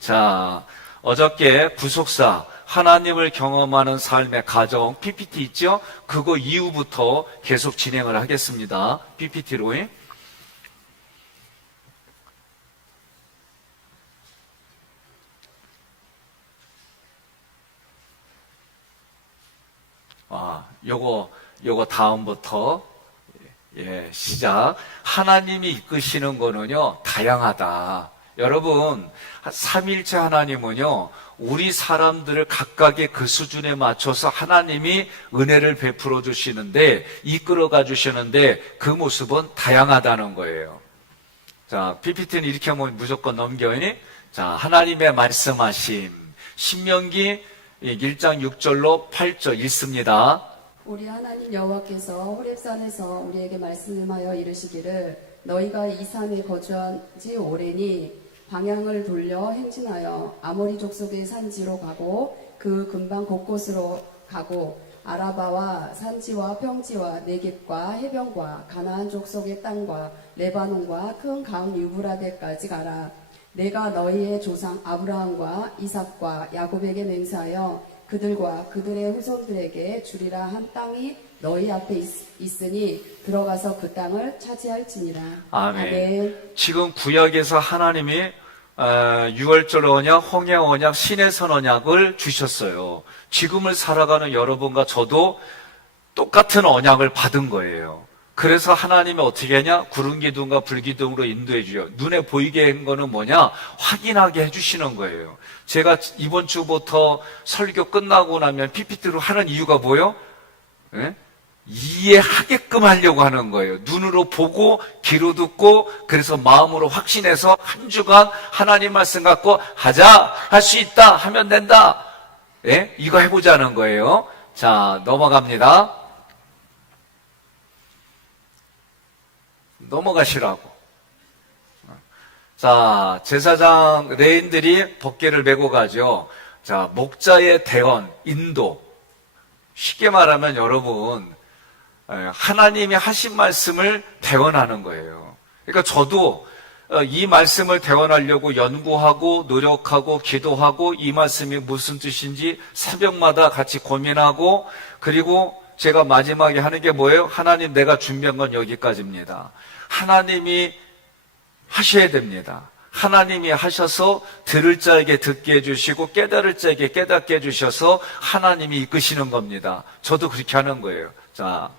자, 어저께 구속사, 하나님을 경험하는 삶의 가정, PPT 있죠? 그거 이후부터 계속 진행을 하겠습니다. PPT로. 요거 다음부터, 시작. 하나님이 이끄시는 거는요, 다양하다. 여러분, 삼일체 하나님은요, 우리 사람들을 각각의 그 수준에 맞춰서 하나님이 은혜를 베풀어 주시는데, 이끌어가 주시는데, 그 모습은 다양하다는 거예요. 자, PPT는 이렇게 하면 무조건 넘겨요. 자, 하나님의 말씀하심. 신명기 1장 6절로 8절 읽습니다. 우리 하나님 여호와께서 호렙산에서 우리에게 말씀하여 이르시기를 너희가 이 산에 거주한 지 오래니 방향을 돌려 행진하여 아모리 족속의 산지로 가고 그 근방 곳곳으로 가고 아라바와 산지와 평지와 네겝과 해변과 가나안 족속의 땅과 레바논과 큰 강 유브라데까지 가라. 내가 너희의 조상 아브라함과 이삭과 야곱에게 맹세하여 그들과 그들의 후손들에게 주리라 한 땅이 너희 앞에 있으니 들어가서 그 땅을 차지할지니라. 아멘. 아멘. 지금 구약에서 하나님이 6월절 언약, 홍해 언약, 시내선 언약을 주셨어요. 지금을 살아가는 여러분과 저도 똑같은 언약을 받은 거예요. 그래서 하나님이 어떻게 하냐? 구름기둥과 불기둥으로 인도해 주요. 눈에 보이게 한 거는 뭐냐? 확인하게 해주시는 거예요. 제가 이번 주부터 설교 끝나고 나면 PPT로 하는 이유가 뭐예요? 이해하게끔 하려고 하는 거예요. 눈으로 보고 귀로 듣고 그래서 마음으로 확신해서 한 주간 하나님 말씀 갖고 하자, 할 수 있다, 하면 된다. 이거 해보자는 거예요. 자, 넘어갑니다. 넘어가시라고. 자, 제사장 레인들이 법궤를 메고 가죠. 자, 목자의 대언, 인도. 쉽게 말하면 여러분, 하나님이 하신 말씀을 대언하는 거예요. 그러니까 저도 이 말씀을 대언하려고 연구하고 노력하고 기도하고 이 말씀이 무슨 뜻인지 새벽마다 같이 고민하고 그리고 제가 마지막에 하는 게 뭐예요? 하나님 내가 준비한 건 여기까지입니다. 하나님이 하셔야 됩니다. 하나님이 하셔서 들을 자에게 듣게 해주시고 깨달을 자에게 깨닫게 해주셔서 하나님이 이끄시는 겁니다. 저도 그렇게 하는 거예요. 자,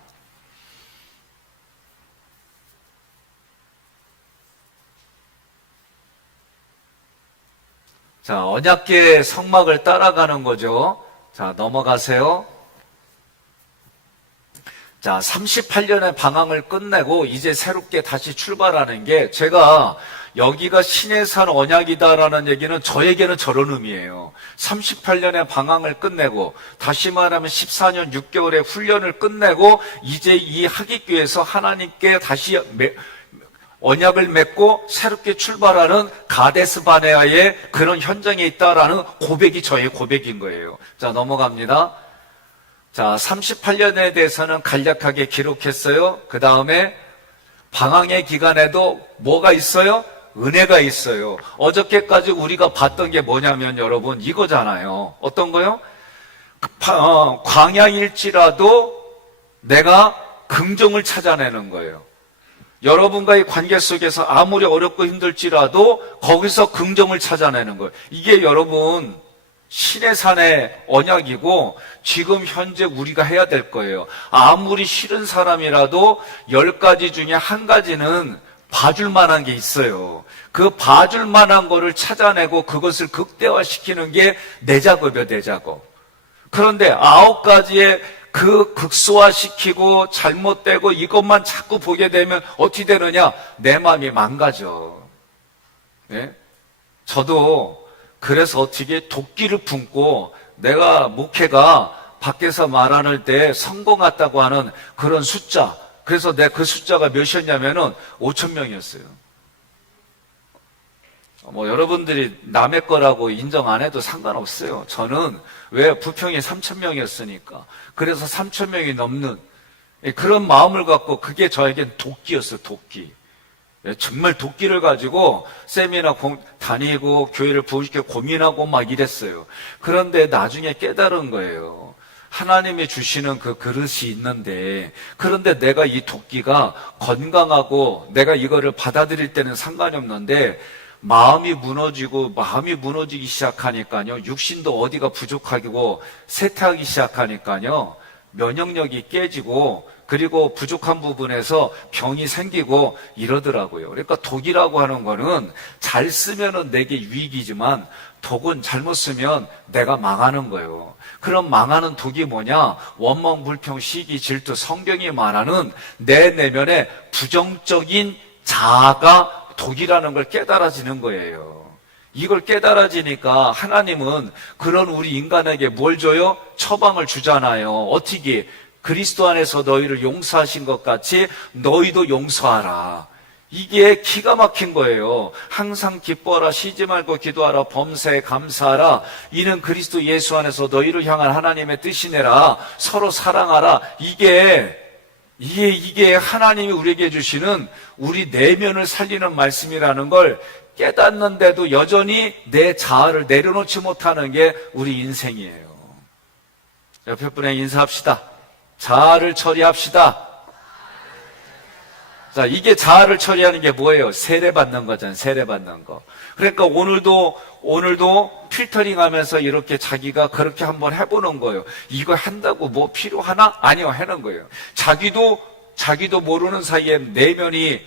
언약궤의 성막을 따라가는 거죠. 자, 넘어가세요. 자, 38년의 방황을 끝내고 이제 새롭게 다시 출발하는 게 제가 여기가 신의 산 언약이다라는 얘기는 저에게는 저런 의미예요. 38년의 방황을 끝내고 다시 말하면 14년 6개월의 훈련을 끝내고 이제 이 하객교에서 하나님께 다시 언약을 맺고 새롭게 출발하는 가데스 바네아의 그런 현장에 있다라는 고백이 저의 고백인 거예요. 자, 넘어갑니다. 자, 38년에 대해서는 간략하게 기록했어요. 그 다음에 방황의 기간에도 뭐가 있어요? 은혜가 있어요. 어저께까지 우리가 봤던 게 뭐냐면 여러분 이거잖아요. 어떤 거요? 광야일지라도 내가 긍정을 찾아내는 거예요. 여러분과의 관계 속에서 아무리 어렵고 힘들지라도 거기서 긍정을 찾아내는 거예요. 이게 여러분 신의 산의 언약이고 지금 현재 우리가 해야 될 거예요. 아무리 싫은 사람이라도 10가지 중에 한 가지는 봐줄 만한 게 있어요. 그 봐줄 만한 거를 찾아내고 그것을 극대화시키는 게 내 작업이에요, 내 작업. 그런데 9가지의 그 극소화시키고 잘못되고 이것만 자꾸 보게 되면 어떻게 되느냐? 내 마음이 망가져. 네? 저도 그래서 어떻게 도끼를 품고 내가 목회가 밖에서 말하는 때 성공 같다고 하는 그런 숫자. 그래서 내 그 숫자가 몇이었냐면은 5,000명이었어요. 여러분들이 남의 거라고 인정 안 해도 상관없어요. 저는 왜 부평이 3,000명이었으니까. 그래서 3,000명이 넘는 그런 마음을 갖고 그게 저에겐 도끼였어요, 도끼. 정말 도끼를 가지고 세미나 다니고 교회를 부흥시켜 고민하고 막 이랬어요. 그런데 나중에 깨달은 거예요. 하나님이 주시는 그 그릇이 있는데, 그런데 내가 이 도끼가 건강하고 내가 이거를 받아들일 때는 상관이 없는데, 마음이 무너지기 시작하니까요, 육신도 어디가 부족하고 쇠퇴하기 시작하니까요, 면역력이 깨지고, 그리고 부족한 부분에서 병이 생기고 이러더라고요. 그러니까 독이라고 하는 거는 잘 쓰면은 내게 유익이지만 독은 잘못 쓰면 내가 망하는 거예요. 그럼 망하는 독이 뭐냐? 원망, 불평, 시기, 질투, 성경이 말하는 내 내면의 부정적인 자아가 독이라는 걸 깨달아지는 거예요. 이걸 깨달아지니까 하나님은 그런 우리 인간에게 뭘 줘요? 처방을 주잖아요. 어떻게? 그리스도 안에서 너희를 용서하신 것 같이 너희도 용서하라. 이게 기가 막힌 거예요. 항상 기뻐하라, 쉬지 말고 기도하라, 범사에 감사하라. 이는 그리스도 예수 안에서 너희를 향한 하나님의 뜻이네라. 서로 사랑하라. 이게 하나님이 우리에게 주시는 우리 내면을 살리는 말씀이라는 걸 깨닫는데도 여전히 내 자아를 내려놓지 못하는 게 우리 인생이에요. 옆에 분에 인사합시다. 자아를 처리합시다. 자, 이게 자아를 처리하는 게 뭐예요? 세례받는 거잖아요. 세례받는 거. 그러니까 오늘도 필터링 하면서 이렇게 자기가 그렇게 한번 해보는 거예요. 이거 한다고 뭐 필요하나? 아니요, 하는 거예요. 자기도 모르는 사이에 내면이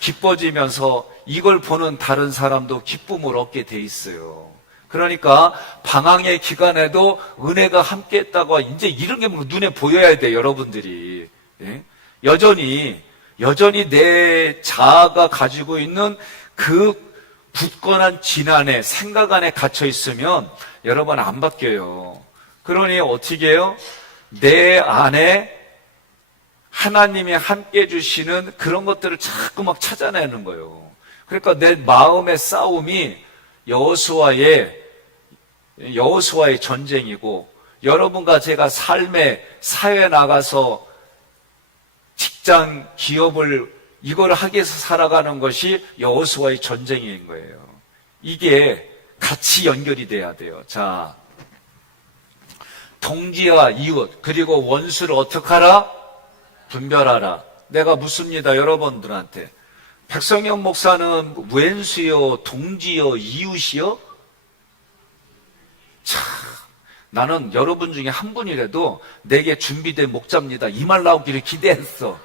기뻐지면서 이걸 보는 다른 사람도 기쁨을 얻게 돼 있어요. 그러니까 방황의 기간에도 은혜가 함께했다고, 이제 이런 게 눈에 보여야 돼, 여러분들이. 예? 여전히 내 자아가 가지고 있는 그 굳건한 진안에, 생각 안에 갇혀 있으면 여러분 안 바뀌어요. 그러니 어떻게 해요? 내 안에 하나님이 함께 주시는 그런 것들을 자꾸 막 찾아내는 거예요. 그러니까 내 마음의 싸움이 여호수아의 전쟁이고, 여러분과 제가 삶의 사회에 나가서 직장, 기업을 이걸 하기 위해서 살아가는 것이 여호수아의 전쟁인 거예요. 이게 같이 연결이 돼야 돼요. 자, 동지와 이웃 그리고 원수를 어떻게 하라? 분별하라. 내가 묻습니다, 여러분들한테. 백성영 목사는 왼수요, 동지요, 이웃이요? 참, 나는 여러분 중에 한 분이라도 내게 준비된 목자입니다, 이 말 나오기를 기대했어.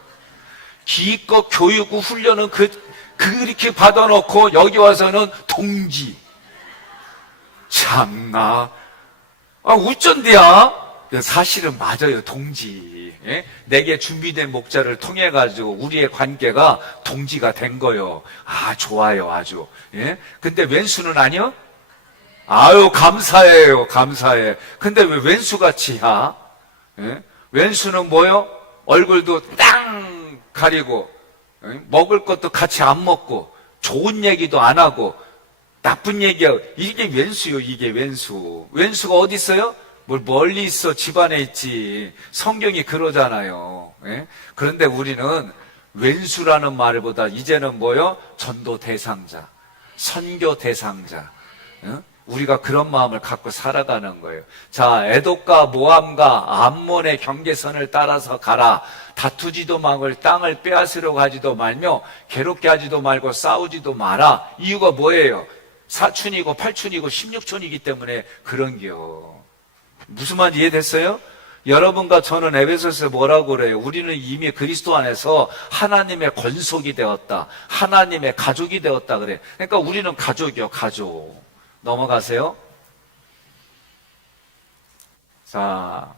기껏 교육 후 훈련은 그렇게 받아놓고 여기 와서는 동지. 참나. 어쩐데야? 사실은 맞아요, 동지. 예? 내게 준비된 목자를 통해 가지고 우리의 관계가 동지가 된 거요. 좋아요, 아주. 예? 근데 왼수는 아니요? 아유, 감사해요, 감사해. 근데 왜 왼수같이야? 예? 왼수는 뭐요? 얼굴도 땅 가리고, 예? 먹을 것도 같이 안 먹고, 좋은 얘기도 안 하고, 나쁜 얘기하고, 이게 왼수요, 이게 왼수. 왼수가 어디 있어요? 뭘 멀리 있어, 집안에 있지. 성경이 그러잖아요. 예? 그런데 우리는 왼수라는 말보다 이제는 뭐요? 전도 대상자, 선교 대상자. 예? 우리가 그런 마음을 갖고 살아가는 거예요. 자, 에돔과 모함과 암몬의 경계선을 따라서 가라. 다투지도 말고 땅을 빼앗으려고 하지도 말며 괴롭게 하지도 말고 싸우지도 마라. 이유가 뭐예요? 사촌이고 팔촌이고 16촌이기 때문에 그런겨. 무슨 말 이해됐어요? 여러분과 저는 에베소서에서 뭐라고 그래요? 우리는 이미 그리스도 안에서 하나님의 권속이 되었다. 하나님의 가족이 되었다 그래. 그러니까 우리는 가족이요, 가족. 넘어가세요. 자,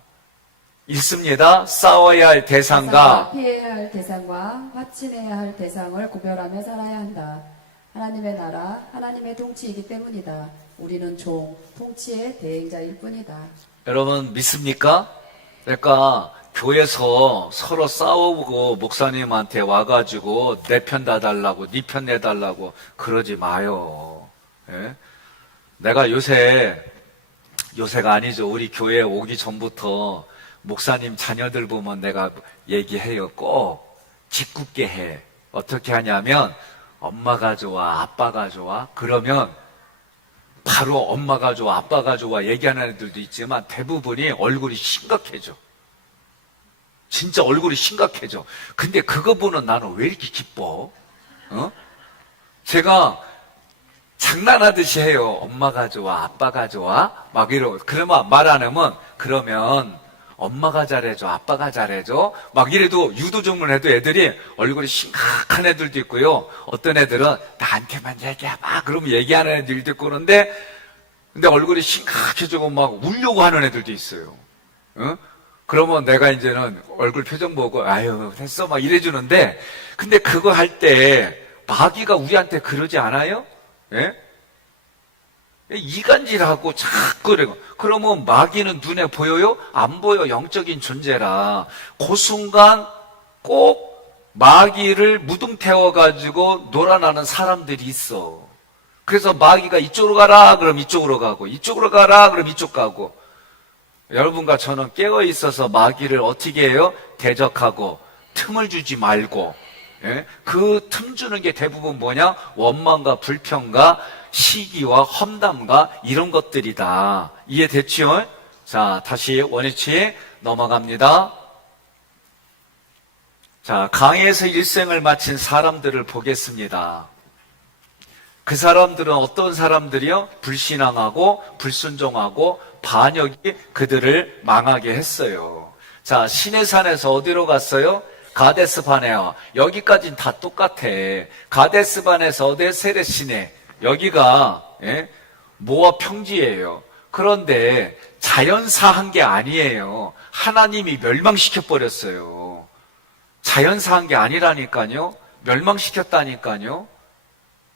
읽습니다. 싸워야 할 대상과 피해야 할 대상과 화친해야 할 대상을 구별하며 살아야 한다. 하나님의 나라, 하나님의 통치이기 때문이다. 우리는 종, 통치의 대행자일 뿐이다. 여러분 믿습니까? 그러니까 교회에서 서로 싸우고 목사님한테 와가지고 내 편 다 달라고, 네 편 내달라고 그러지 마요. 예? 내가 요새가 아니죠. 우리 교회에 오기 전부터 목사님 자녀들 보면 내가 얘기해요. 꼭 짓궂게 해. 어떻게 하냐면 엄마가 좋아, 아빠가 좋아? 그러면 바로 엄마가 좋아, 아빠가 좋아 얘기하는 애들도 있지만 대부분이 얼굴이 심각해져. 진짜 얼굴이 심각해져. 근데 그거 보는 나는 왜 이렇게 기뻐? 제가 장난하듯이 해요. 엄마가 좋아, 아빠가 좋아? 막 이러고. 그러면 말 안 하면, 그러면 엄마가 잘해줘, 아빠가 잘해줘? 막 이래도 유도중을 해도 애들이 얼굴이 심각한 애들도 있고요. 어떤 애들은 나한테만 얘기해봐. 그러면 얘기하는 애들도 있고 그런데, 근데 얼굴이 심각해지고 막 울려고 하는 애들도 있어요. 그러면 내가 이제는 얼굴 표정 보고, 아유, 됐어. 막 이래주는데, 근데 그거 할 때 마귀가 우리한테 그러지 않아요? 예? 이간질하고 자꾸 그래요. 그러면 마귀는 눈에 보여요? 안 보여. 영적인 존재라. 그 순간 꼭 마귀를 무등 태워가지고 놀아나는 사람들이 있어. 그래서 마귀가 이쪽으로 가라 그럼 이쪽으로 가고, 이쪽으로 가라 그럼 이쪽 가고. 여러분과 저는 깨어 있어서 마귀를 어떻게 해요? 대적하고 틈을 주지 말고. 예? 그 틈 주는 게 대부분 뭐냐? 원망과 불평과 시기와 험담과 이런 것들이다. 이해됐지요? 자, 다시 원위치 넘어갑니다. 자, 강에서 일생을 마친 사람들을 보겠습니다. 그 사람들은 어떤 사람들이요? 불신앙하고 불순종하고 반역이 그들을 망하게 했어요. 자, 시내산에서 어디로 갔어요? 가데스 바네아. 여기까지는 다 똑같아. 가데스 바네에서 어디 세레시네. 여기가 모압 평지예요. 그런데 자연사한 게 아니에요. 하나님이 멸망시켜 버렸어요. 자연사한 게 아니라니까요. 멸망시켰다니까요.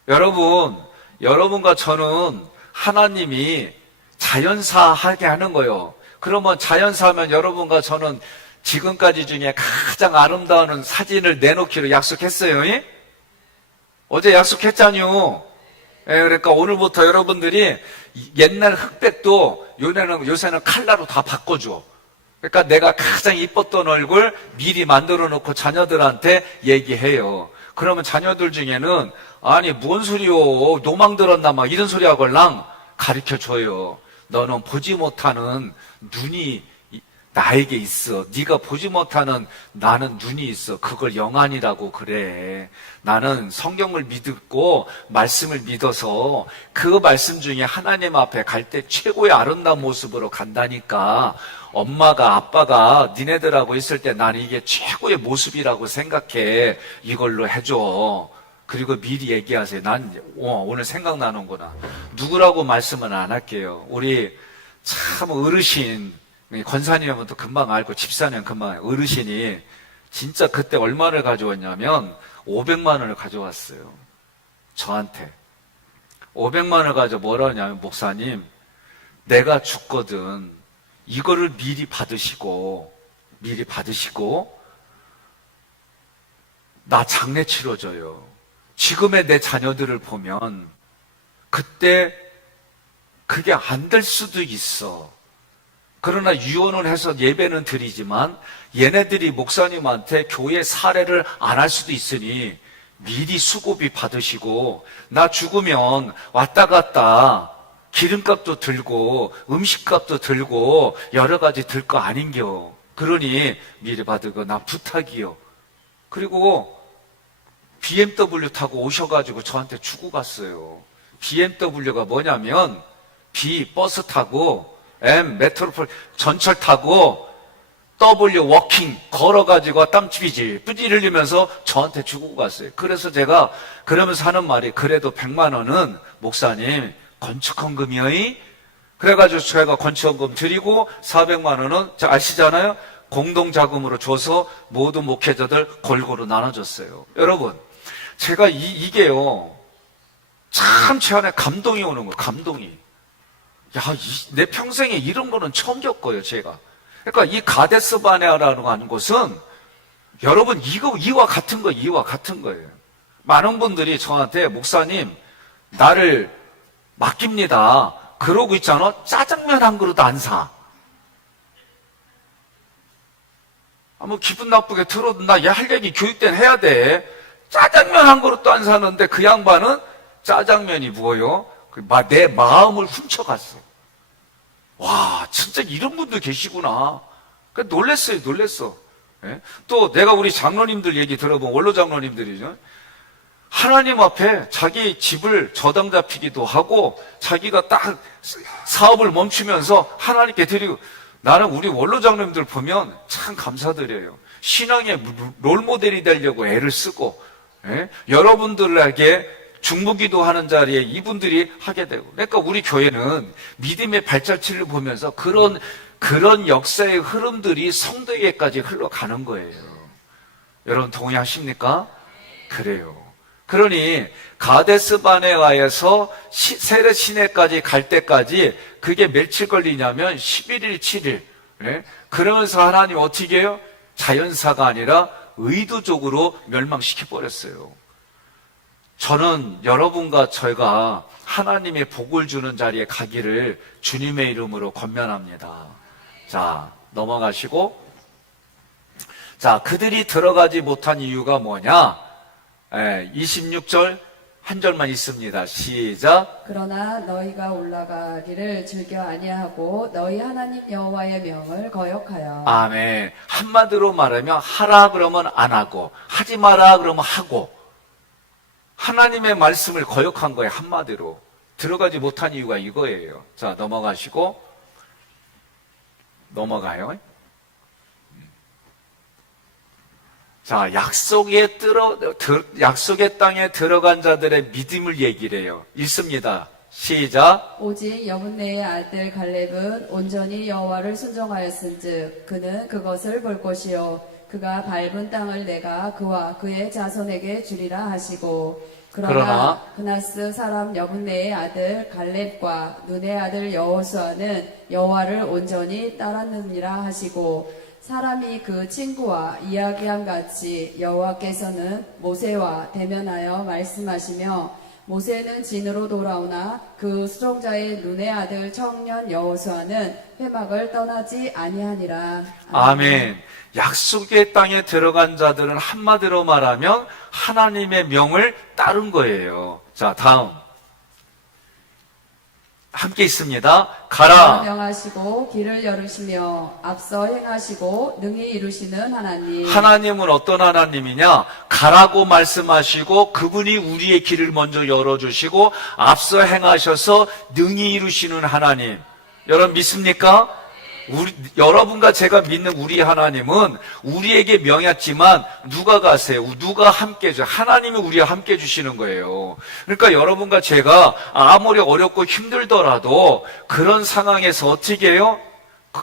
여러분과 저는 하나님이 자연사하게 하는 거예요. 그러면 자연사하면 여러분과 저는 지금까지 중에 가장 아름다운 사진을 내놓기로 약속했어요. 예? 어제 약속했잖요. 예, 그러니까 오늘부터 여러분들이 옛날 흑백도 요새는 칼라로 다 바꿔줘. 그러니까 내가 가장 이뻤던 얼굴 미리 만들어 놓고 자녀들한테 얘기해요. 그러면 자녀들 중에는 아니 뭔 소리요, 노망 들었나 막 이런 소리 하걸랑 가르쳐 줘요. 너는 보지 못하는 눈이 나에게 있어. 네가 보지 못하는 나는 눈이 있어. 그걸 영안이라고 그래. 나는 성경을 믿고 말씀을 믿어서 그 말씀 중에 하나님 앞에 갈 때 최고의 아름다운 모습으로 간다니까. 엄마가 아빠가 니네들하고 있을 때 나는 이게 최고의 모습이라고 생각해. 이걸로 해줘. 그리고 미리 얘기하세요. 난 오늘 생각나는구나. 누구라고 말씀은 안 할게요. 우리 참 어르신, 권사님은 또 금방 알고 집사님 금방 알고, 어르신이 진짜 그때 얼마를 가져왔냐면 500만 원을 가져왔어요. 저한테 500만 원을 가져 뭐라 하냐면, 목사님 내가 죽거든 이거를 미리 받으시고 나 장례 치러줘요. 지금의 내 자녀들을 보면 그때 그게 안 될 수도 있어. 그러나 유언을 해서 예배는 드리지만 얘네들이 목사님한테 교회 사례를 안 할 수도 있으니 미리 수고비 받으시고, 나 죽으면 왔다 갔다 기름값도 들고 음식값도 들고 여러 가지 들 거 아닌겨. 그러니 미리 받으고 나 부탁이요. 그리고 BMW 타고 오셔가지고 저한테 주고 갔어요. BMW가 뭐냐면 B 버스 타고 M 메트로폴 전철 타고 W 워킹 걸어가지고 땀 삐질 흘리면서 저한테 주고 갔어요. 그래서 제가 그러면서 하는 말이, 그래도 100만 원은 목사님 건축헌금이요. 그래가지고 제가 건축헌금 드리고 400만 원은 아시잖아요. 공동자금으로 줘서 모든 목회자들 골고루 나눠줬어요. 여러분, 제가 이게요 참 제 안에 감동이 오는 거예요. 감동이. 내 평생에 이런 거는 처음 겪어요, 제가. 그러니까 이 가데스 바네아라는 하는 곳은 여러분 이와 같은 거예요. 많은 분들이 저한테 목사님 나를 맡깁니다. 그러고 있잖아. 짜장면 한 그릇 안 사. 뭐 기분 나쁘게 들어도 나 할 얘기 교육 때는 해야 돼. 짜장면 한 그릇도 안 사는데 그 양반은 짜장면이 뭐요? 내 마음을 훔쳐갔어. 와, 진짜 이런 분도 계시구나. 놀랬어요, 놀랬어. 예? 또 내가 우리 장로님들 얘기 들어본 원로 장로님들이죠. 하나님 앞에 자기 집을 저당 잡히기도 하고 자기가 딱 사업을 멈추면서 하나님께 드리고, 나는 우리 원로 장로님들 보면 참 감사드려요. 신앙의 롤모델이 되려고 애를 쓰고, 예? 여러분들에게 중보기도 하는 자리에 이분들이 하게 되고, 그러니까 우리 교회는 믿음의 발자취를 보면서 그런 역사의 흐름들이 성도에게까지 흘러가는 거예요. 여러분 동의하십니까? 그래요. 그러니 가데스 바네아에서 세례 시내까지 갈 때까지 그게 며칠 걸리냐면 11일 7일. 예? 그러면서 하나님 어떻게 해요? 자연사가 아니라 의도적으로 멸망시켜버렸어요. 저는 여러분과 저희가 하나님의 복을 주는 자리에 가기를 주님의 이름으로 권면합니다. 자, 넘어가시고. 자, 그들이 들어가지 못한 이유가 뭐냐? 26절 한 절만 있습니다. 시작. 그러나 너희가 올라가기를 즐겨 아니하고 너희 하나님 여호와의 명을 거역하여. 아멘. 한마디로 말하면 하라 그러면 안 하고, 하지 마라 그러면 하고, 하나님의 말씀을 거역한 거예요. 한마디로 들어가지 못한 이유가 이거예요. 자, 넘어가시고. 넘어가요. 자, 약속의 땅에 들어간 자들의 믿음을 얘기를 해요. 읽습니다. 시작. 오직 여분네의 아들 갈렙은 온전히 여호와를 순종하였은즉 그는 그것을 볼 것이요 그가 밟은 땅을 내가 그와 그의 자손에게 주리라 하시고, 그러나 그나스 사람 여분네의 아들 갈렙과 눈의 아들 여호수아는 여호와를 온전히 따랐느니라 하시고, 사람이 그 친구와 이야기한 같이 여호와께서는 모세와 대면하여 말씀하시며, 모세는 진으로 돌아오나 그 수종자의 눈의 아들 청년 여호수아는 회막을 떠나지 아니하니라. 아멘. 약속의 땅에 들어간 자들은 한마디로 말하면 하나님의 명을 따른 거예요. 자, 다음. 함께 있습니다. 가라. 명하시고 길을 열으시며 앞서 행하시고 능히 이루시는 하나님. 하나님은 어떤 하나님이냐? 가라고 말씀하시고 그분이 우리의 길을 먼저 열어주시고 앞서 행하셔서 능히 이루시는 하나님. 여러분 믿습니까? 여러분과 제가 믿는 우리 하나님은 우리에게 명했지만 누가 가세요? 누가 함께 해줘요? 하나님이 우리와 함께 해주시는 거예요. 그러니까 여러분과 제가 아무리 어렵고 힘들더라도 그런 상황에서 어떻게 해요?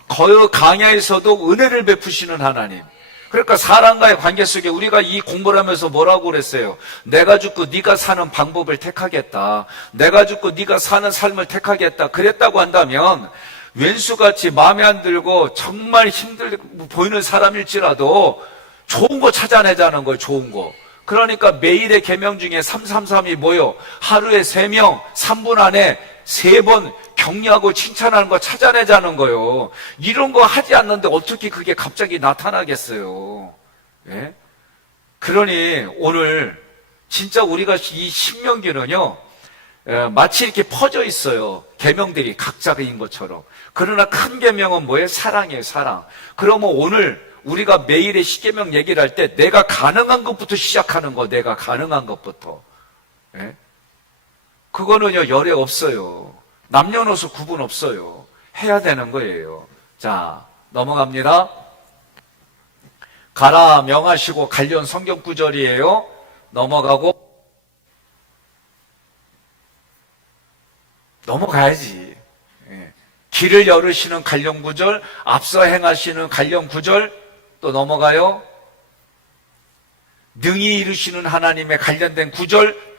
거의 강야에서도 은혜를 베푸시는 하나님. 그러니까 사람과의 관계 속에 우리가 이 공부를 하면서 뭐라고 그랬어요? 내가 죽고 네가 사는 방법을 택하겠다. 내가 죽고 네가 사는 삶을 택하겠다. 그랬다고 한다면 왼수같이 마음에 안 들고 정말 힘들게 보이는 사람일지라도 좋은 거 찾아내자는 거예요. 좋은 거. 그러니까 매일의 계명 중에 333이 뭐요? 하루에 3명 3분 안에 3번 격려하고 칭찬하는 거 찾아내자는 거예요. 이런 거 하지 않는데 어떻게 그게 갑자기 나타나겠어요? 예? 그러니 오늘 진짜 우리가 이 신명기는요, 마치 이렇게 퍼져 있어요. 계명들이 각자인 것처럼. 그러나 큰 계명은 뭐예요? 사랑이에요, 사랑. 그러면 오늘 우리가 매일의 십계명 얘기를 할 때 내가 가능한 것부터 시작하는 거, 내가 가능한 것부터. 예? 그거는요, 열애 없어요. 남녀노소 구분 없어요. 해야 되는 거예요. 자, 넘어갑니다. 가라 명하시고 관련 성경 구절이에요. 넘어가고 넘어가야지. 예. 길을 열으시는 관련 구절, 앞서 행하시는 관련 구절, 또 넘어가요. 능히 이루시는 하나님의 관련된 구절.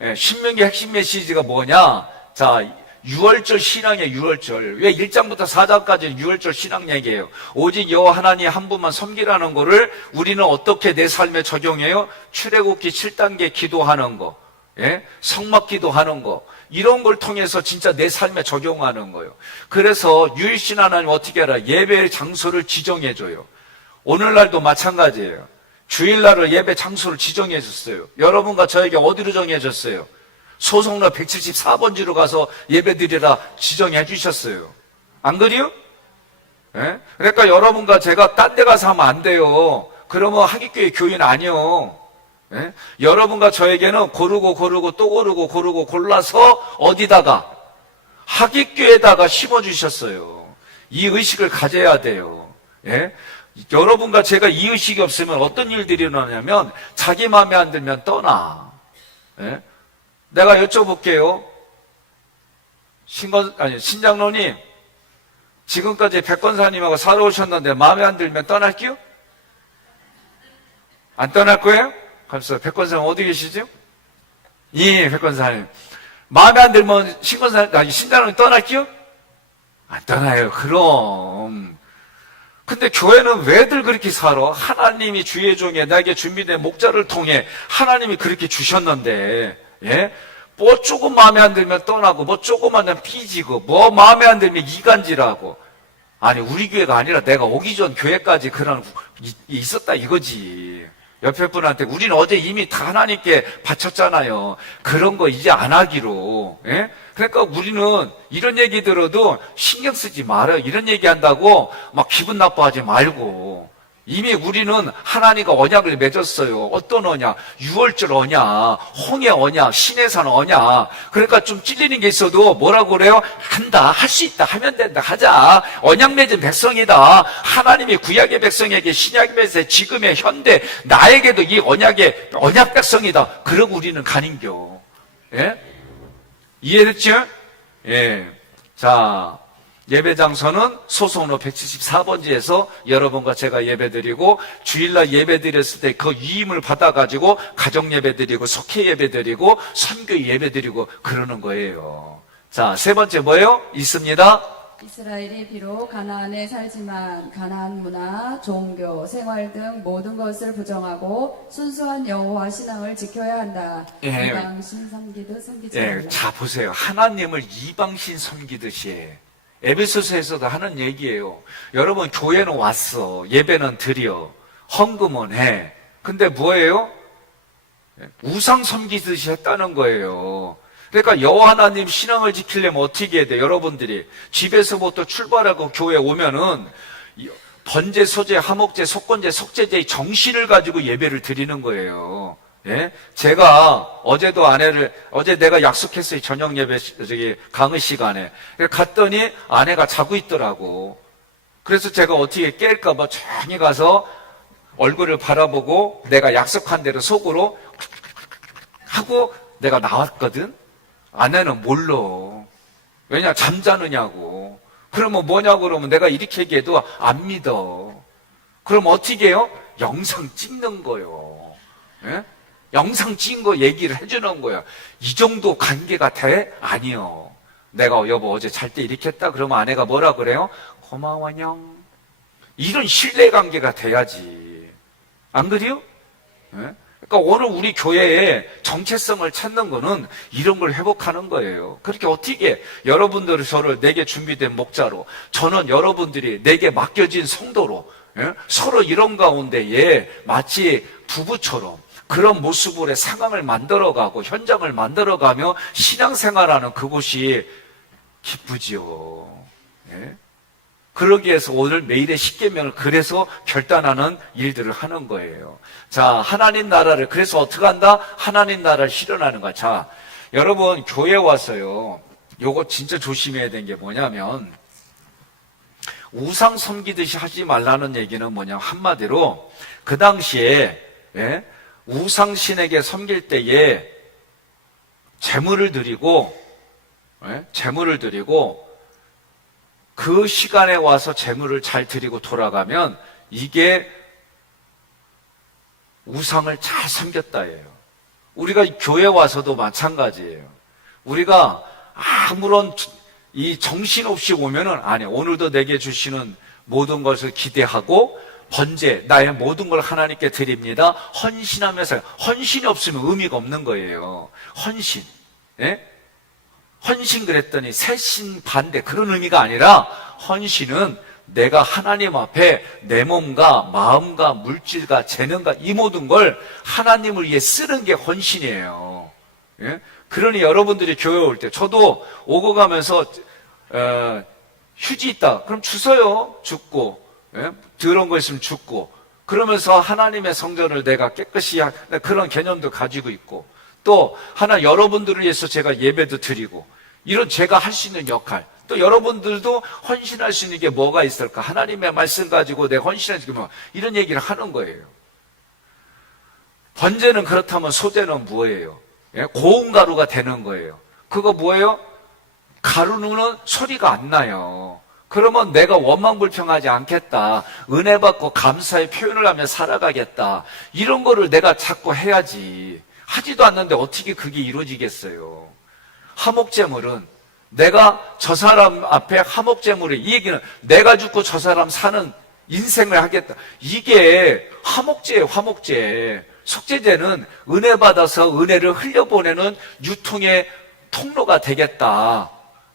예, 신명기 핵심 메시지가 뭐냐? 자, 6월절 신앙의 6월절. 왜 1장부터 4장까지는 6월절 신앙 얘기예요. 오직 여호와 하나님 한 분만 섬기라는 거를 우리는 어떻게 내 삶에 적용해요? 출애굽기 7단계 기도하는 거, 예? 성막 기도하는 거, 이런 걸 통해서 진짜 내 삶에 적용하는 거예요. 그래서 유일신 하나님 어떻게 알아? 예배의 장소를 지정해줘요. 오늘날도 마찬가지예요. 주일날을 예배 장소를 지정해 줬어요. 여러분과 저에게 어디로 정해 줬어요? 소송로 174번지로 가서 예배 드리라 지정해 주셨어요. 안 그래요? 예? 그러니까 여러분과 제가 딴 데 가서 하면 안 돼요. 그러면 하기교회 교인 아니요. 예? 여러분과 저에게는 고르고 또 고르고 골라서 어디다가? 하기교회에다가 심어주셨어요. 이 의식을 가져야 돼요. 예? 여러분과 제가 이 의식이 없으면 어떤 일들이 일어나냐면 자기 마음에 안 들면 떠나. 예? 내가 여쭤볼게요. 신장로님, 지금까지 백권사님하고 살아오셨는데 마음에 안 들면 떠날게요? 안 떠날 거예요? 감사합니다. 백권사님 어디 계시죠? 예, 백권사님. 마음에 안 들면 신장로님 떠날게요? 안 떠나요. 그럼. 근데 교회는 왜들 그렇게 살아? 하나님이 주의 종에 나에게 준비된 목자를 통해 하나님이 그렇게 주셨는데, 예? 뭐 조금 마음에 안 들면 떠나고, 뭐 조금만 하면 삐지고, 뭐 마음에 안 들면 이간질하고. 아니, 우리 교회가 아니라 내가 오기 전 교회까지 그런 있었다 이거지. 옆에 분한테 우리는 어제 이미 다 하나님께 바쳤잖아요. 그런 거 이제 안 하기로. 예? 그러니까 우리는 이런 얘기 들어도 신경 쓰지 말아요. 이런 얘기 한다고 막 기분 나빠하지 말고. 이미 우리는 하나님과 언약을 맺었어요. 어떤 언약? 유월절 언약, 홍해 언약, 시내산 언약. 그러니까 좀 찔리는 게 있어도 뭐라고 그래요? 한다, 할 수 있다, 하면 된다, 하자. 언약 맺은 백성이다. 하나님이 구약의 백성에게 신약의 백성, 지금의 현대 나에게도 이 언약의 언약 백성이다. 그러고 우리는 가nin겨. 예? 이해됐죠? 예. 자. 예배 장소는 소송로 174번지에서 여러분과 제가 예배드리고 주일날 예배드렸을 때 그 위임을 받아가지고 가정 예배드리고 속회 예배드리고 선교 예배드리고 그러는 거예요. 자, 세 번째 뭐예요? 있습니다. 이스라엘이 비록 가나안에 살지만 가나안 문화, 종교, 생활 등 모든 것을 부정하고 순수한 여호와 신앙을 지켜야 한다. 예. 이방신 섬기듯 섬기지 예, 말라. 자 보세요. 하나님을 이방신 섬기듯이 에베소서에서도 하는 얘기예요. 여러분 교회는 왔어. 예배는 드려. 헌금은 해. 근데 뭐예요? 우상 섬기듯이 했다는 거예요. 그러니까 여호와 하나님 신앙을 지키려면 어떻게 해야 돼? 여러분들이 집에서부터 출발하고 교회 오면은 번제, 소제, 화목제, 속건제, 속제제의 정신을 가지고 예배를 드리는 거예요. 예? 제가 어제 내가 약속했어요. 저녁 예배, 강의 시간에. 갔더니 아내가 자고 있더라고. 그래서 제가 어떻게 깰까봐 조용히 가서 얼굴을 바라보고 내가 약속한 대로 속으로 하고 내가 나왔거든? 아내는 몰라. 왜냐, 잠자느냐고. 그러면 뭐냐고 그러면 내가 이렇게 얘기해도 안 믿어. 그럼 어떻게 해요? 영상 찍는 거요. 예? 영상 찍은 거 얘기를 해주는 거야. 이 정도 관계가 돼? 아니요. 내가 여보 어제 잘 때 이렇게 했다 그러면 아내가 뭐라 그래요? 고마워요. 이런 신뢰 관계가 돼야지. 안 그래요? 네? 그러니까 오늘 우리 교회의 정체성을 찾는 거는 이런 걸 회복하는 거예요. 그렇게 어떻게 여러분들이 저를 내게 준비된 목자로, 저는 여러분들이 내게 맡겨진 성도로, 서로 이런 가운데에 마치 부부처럼 그런 모습으로 상황을 만들어가고 현장을 만들어가며 신앙생활하는 그곳이 기쁘지요. 예? 그러기 위해서 오늘 매일의 십계명을 그래서 결단하는 일들을 하는 거예요. 자, 하나님 나라를 그래서 어떻게 한다? 하나님 나라를 실현하는 거야. 자, 여러분 교회 와서요. 요거 진짜 조심해야 되는 게 뭐냐면 우상 섬기듯이 하지 말라는 얘기는 뭐냐 한마디로 그 당시에 예? 우상신에게 섬길 때에 제물을 드리고 그 시간에 와서 제물을 잘 드리고 돌아가면 이게 우상을 잘 섬겼다예요. 우리가 교회 와서도 마찬가지예요. 우리가 아무런 이 정신없이 오면은 아니 오늘도 내게 주시는 모든 것을 기대하고 번제, 나의 모든 걸 하나님께 드립니다. 헌신하면서, 헌신이 없으면 의미가 없는 거예요. 헌신. 예? 헌신 그랬더니 새신 반대, 그런 의미가 아니라, 헌신은 내가 하나님 앞에 내 몸과 마음과 물질과 재능과 이 모든 걸 하나님을 위해 쓰는 게 헌신이에요. 예? 그러니 여러분들이 교회 올 때, 저도 오고 가면서 휴지 있다 그럼 주세요. 줍고, 예? 더러운 거 있으면 줍고, 그러면서 하나님의 성전을 내가 깨끗이 그런 개념도 가지고 있고, 또 하나 여러분들을 위해서 제가 예배도 드리고, 이런 제가 할 수 있는 역할, 또 여러분들도 헌신할 수 있는 게 뭐가 있을까? 하나님의 말씀 가지고 내가 헌신할 수 있는 게 이런 얘기를 하는 거예요. 번제는 그렇다면 소제는 뭐예요? 예? 고운 가루가 되는 거예요. 그거 뭐예요? 가루는 소리가 안 나요. 그러면 내가 원망불평하지 않겠다, 은혜 받고 감사의 표현을 하며 살아가겠다, 이런 거를 내가 자꾸 해야지. 하지도 않는데 어떻게 그게 이루어지겠어요? 화목제물은 내가 저 사람 앞에 화목제물을, 이 얘기는 내가 죽고 저 사람 사는 인생을 하겠다, 이게 화목제예요. 화목제. 속죄제는 은혜 받아서 은혜를 흘려보내는 유통의 통로가 되겠다.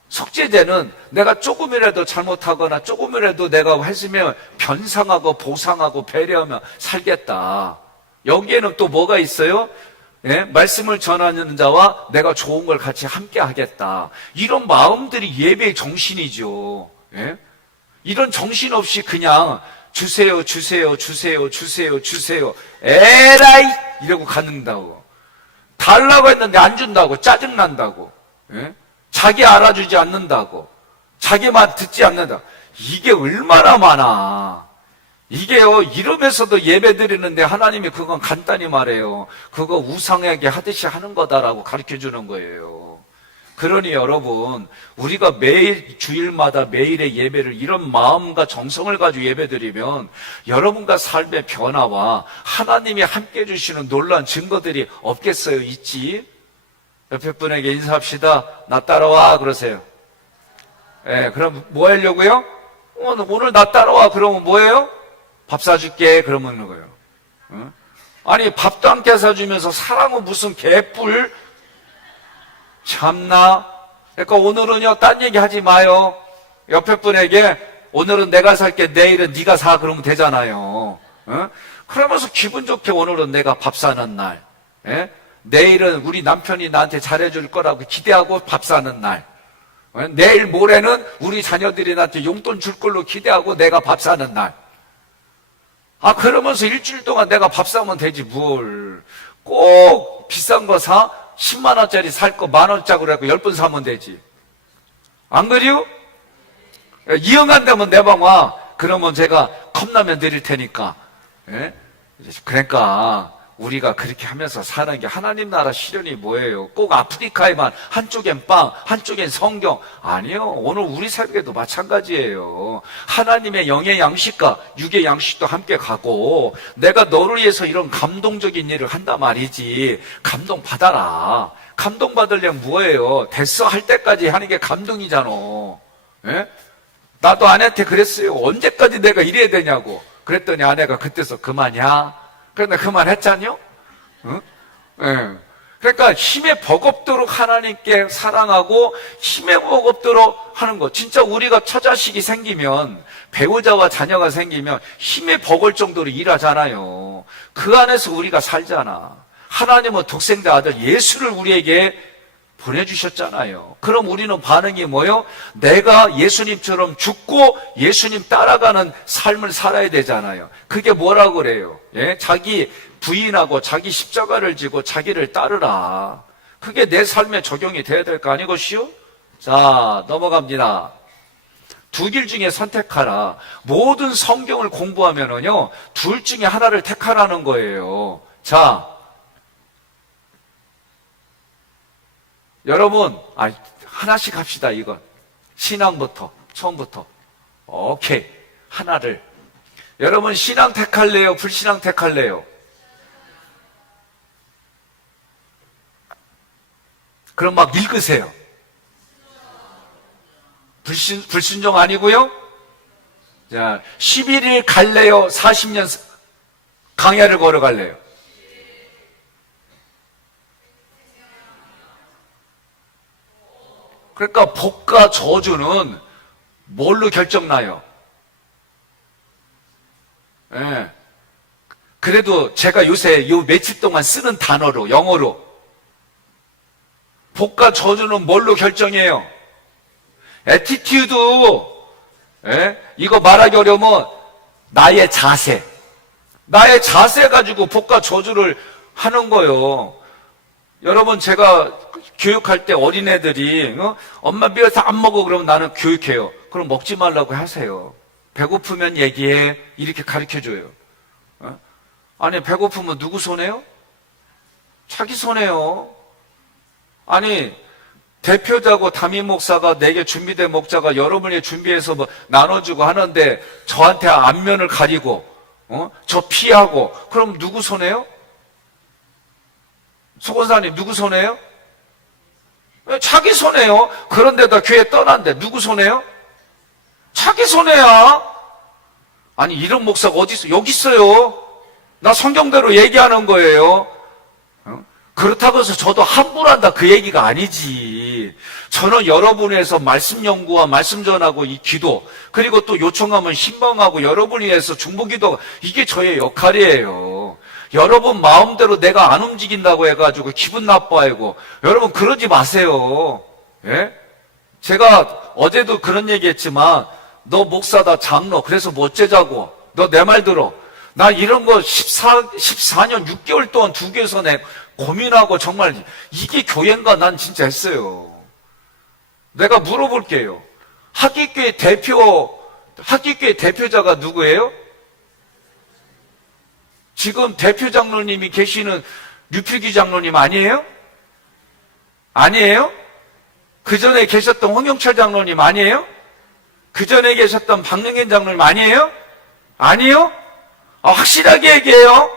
속죄제는 내가 조금이라도 잘못하거나 조금이라도 내가 했으면 변상하고 보상하고 배려하며 살겠다. 여기에는 또 뭐가 있어요? 예? 말씀을 전하는 자와 내가 좋은 걸 같이 함께 하겠다. 이런 마음들이 예배의 정신이죠. 예? 이런 정신 없이 그냥 주세요, 주세요, 주세요, 주세요, 주세요, 에라이! 이러고 갖는다고. 달라고 했는데 안 준다고 짜증난다고. 예? 자기 알아주지 않는다고, 자기 말 듣지 않는다. 이게 얼마나 많아. 이게요, 이러면서도 예배 드리는데 하나님이 그건 간단히 말해요. 그거 우상에게 하듯이 하는 거다라고 가르쳐 주는 거예요. 그러니 여러분, 우리가 매일 주일마다 매일의 예배를 이런 마음과 정성을 가지고 예배 드리면 여러분과 삶의 변화와 하나님이 함께 해주시는 놀라운 증거들이 없겠어요? 있지? 옆에 분에게 인사합시다. 나 따라와 그러세요. 예, 그럼 뭐 하려고요? 오늘 나 따라와 그러면 뭐예요? 밥 사줄게 그러면 거예요. 어? 아니 밥도 함께 사주면서 사랑은 무슨 개뿔? 참나. 그러니까 오늘은요 딴 얘기 하지 마요. 옆에 분에게 오늘은 내가 살게, 내일은 네가 사 그러면 되잖아요. 어? 그러면서 기분 좋게 오늘은 내가 밥 사는 날, 예? 내일은 우리 남편이 나한테 잘해줄 거라고 기대하고 밥 사는 날, 내일 모레는 우리 자녀들이 나한테 용돈 줄 걸로 기대하고 내가 밥 사는 날. 아, 그러면서 일주일 동안 내가 밥 사면 되지 뭘. 꼭 비싼 거 사? 10만 원짜리 살 거 10,000원짜리 해서 10번 사면 되지. 안 그래요? 이용한다면 내 방 와. 그러면 제가 컵라면 드릴 테니까. 예? 그러니까 우리가 그렇게 하면서 사는 게 하나님 나라 실현이 뭐예요? 꼭 아프리카에만 한쪽엔 빵, 한쪽엔 성경. 아니요. 오늘 우리 새벽에도 마찬가지예요. 하나님의 영의 양식과 육의 양식도 함께 가고, 내가 너를 위해서 이런 감동적인 일을 한단 말이지. 감동 받아라. 감동 받으려면 뭐예요? 됐어 할 때까지 하는 게 감동이잖아. 예? 나도 아내한테 그랬어요. 언제까지 내가 이래야 되냐고. 그랬더니 아내가 그때서 그만이야. 그런데 그만했잖요? 응? 네. 그러니까 힘에 버겁도록 하나님께 사랑하고 힘에 버겁도록 하는 거. 진짜 우리가 처자식이 생기면, 배우자와 자녀가 생기면 힘에 버걸 정도로 일하잖아요. 그 안에서 우리가 살잖아. 하나님은 독생자 아들 예수를 우리에게 보내주셨잖아요. 그럼 우리는 반응이 뭐요? 내가 예수님처럼 죽고 예수님 따라가는 삶을 살아야 되잖아요. 그게 뭐라고 그래요? 예? 자기 부인하고 자기 십자가를 지고 자기를 따르라. 그게 내 삶에 적용이 돼야 될 거 아니것이요? 자, 넘어갑니다. 두 길 중에 선택하라. 모든 성경을 공부하면은요, 둘 중에 하나를 택하라는 거예요. 자, 여러분, 하나씩 합시다, 이건. 신앙부터, 처음부터. 오케이. 하나를. 여러분, 신앙 택할래요? 불신앙 택할래요? 그럼 막 읽으세요. 불순종 아니고요? 자, 11일 갈래요? 40년 강야를 걸어갈래요? 그러니까 복과 저주는 뭘로 결정나요? 예. 그래도 제가 요새 요 며칠 동안 쓰는 단어로, 영어로, 복과 저주는 뭘로 결정해요? 애티튜드. 예? 이거 말하기 어려우면 나의 자세. 나의 자세 가지고 복과 저주를 하는 거예요. 여러분, 제가 교육할 때 어린애들이 엄마 미워서 안 먹어 그러면 나는 교육해요. 그럼 먹지 말라고 하세요. 배고프면 얘기해. 이렇게 가르쳐줘요. 아니, 배고프면 누구 손해요? 자기 손해요. 아니, 대표자고 담임 목사가 내게 준비된 목자가 여러분이 준비해서 뭐 나눠주고 하는데 저한테 안면을 가리고 저 피하고 그럼 누구 손해요? 소권사님 누구 손해요? 자기 손해요. 그런데다 교회 떠난데 누구 손해요? 자기 손해야. 아니, 이런 목사가 어디 있어? 여기 있어요. 나 성경대로 얘기하는 거예요. 그렇다고 해서 저도 함부로 한다 그 얘기가 아니지. 저는 여러분에서 말씀 연구와 말씀 전하고 이 기도, 그리고 또 요청하면 신방하고 여러분을 위해서 중보기도, 이게 저의 역할이에요. 여러분 마음대로 내가 안 움직인다고 해가지고 기분 나빠하고, 여러분 그러지 마세요. 예? 제가 어제도 그런 얘기했지만 너 목사다, 장로, 그래서 뭐 어째자고, 너 내 말 들어. 나 이런 거 14년 6개월 동안 두 개에서 내 고민하고 정말 이게 교회인가 난 진짜 했어요. 내가 물어볼게요. 학기교회 대표자가 누구예요? 지금 대표 장로님이 계시는 류필기 장로님 아니에요? 아니에요? 그 전에 계셨던 홍영철 장로님 아니에요? 그 전에 계셨던 박능현 장로님 아니에요? 아니요? 확실하게 얘기해요.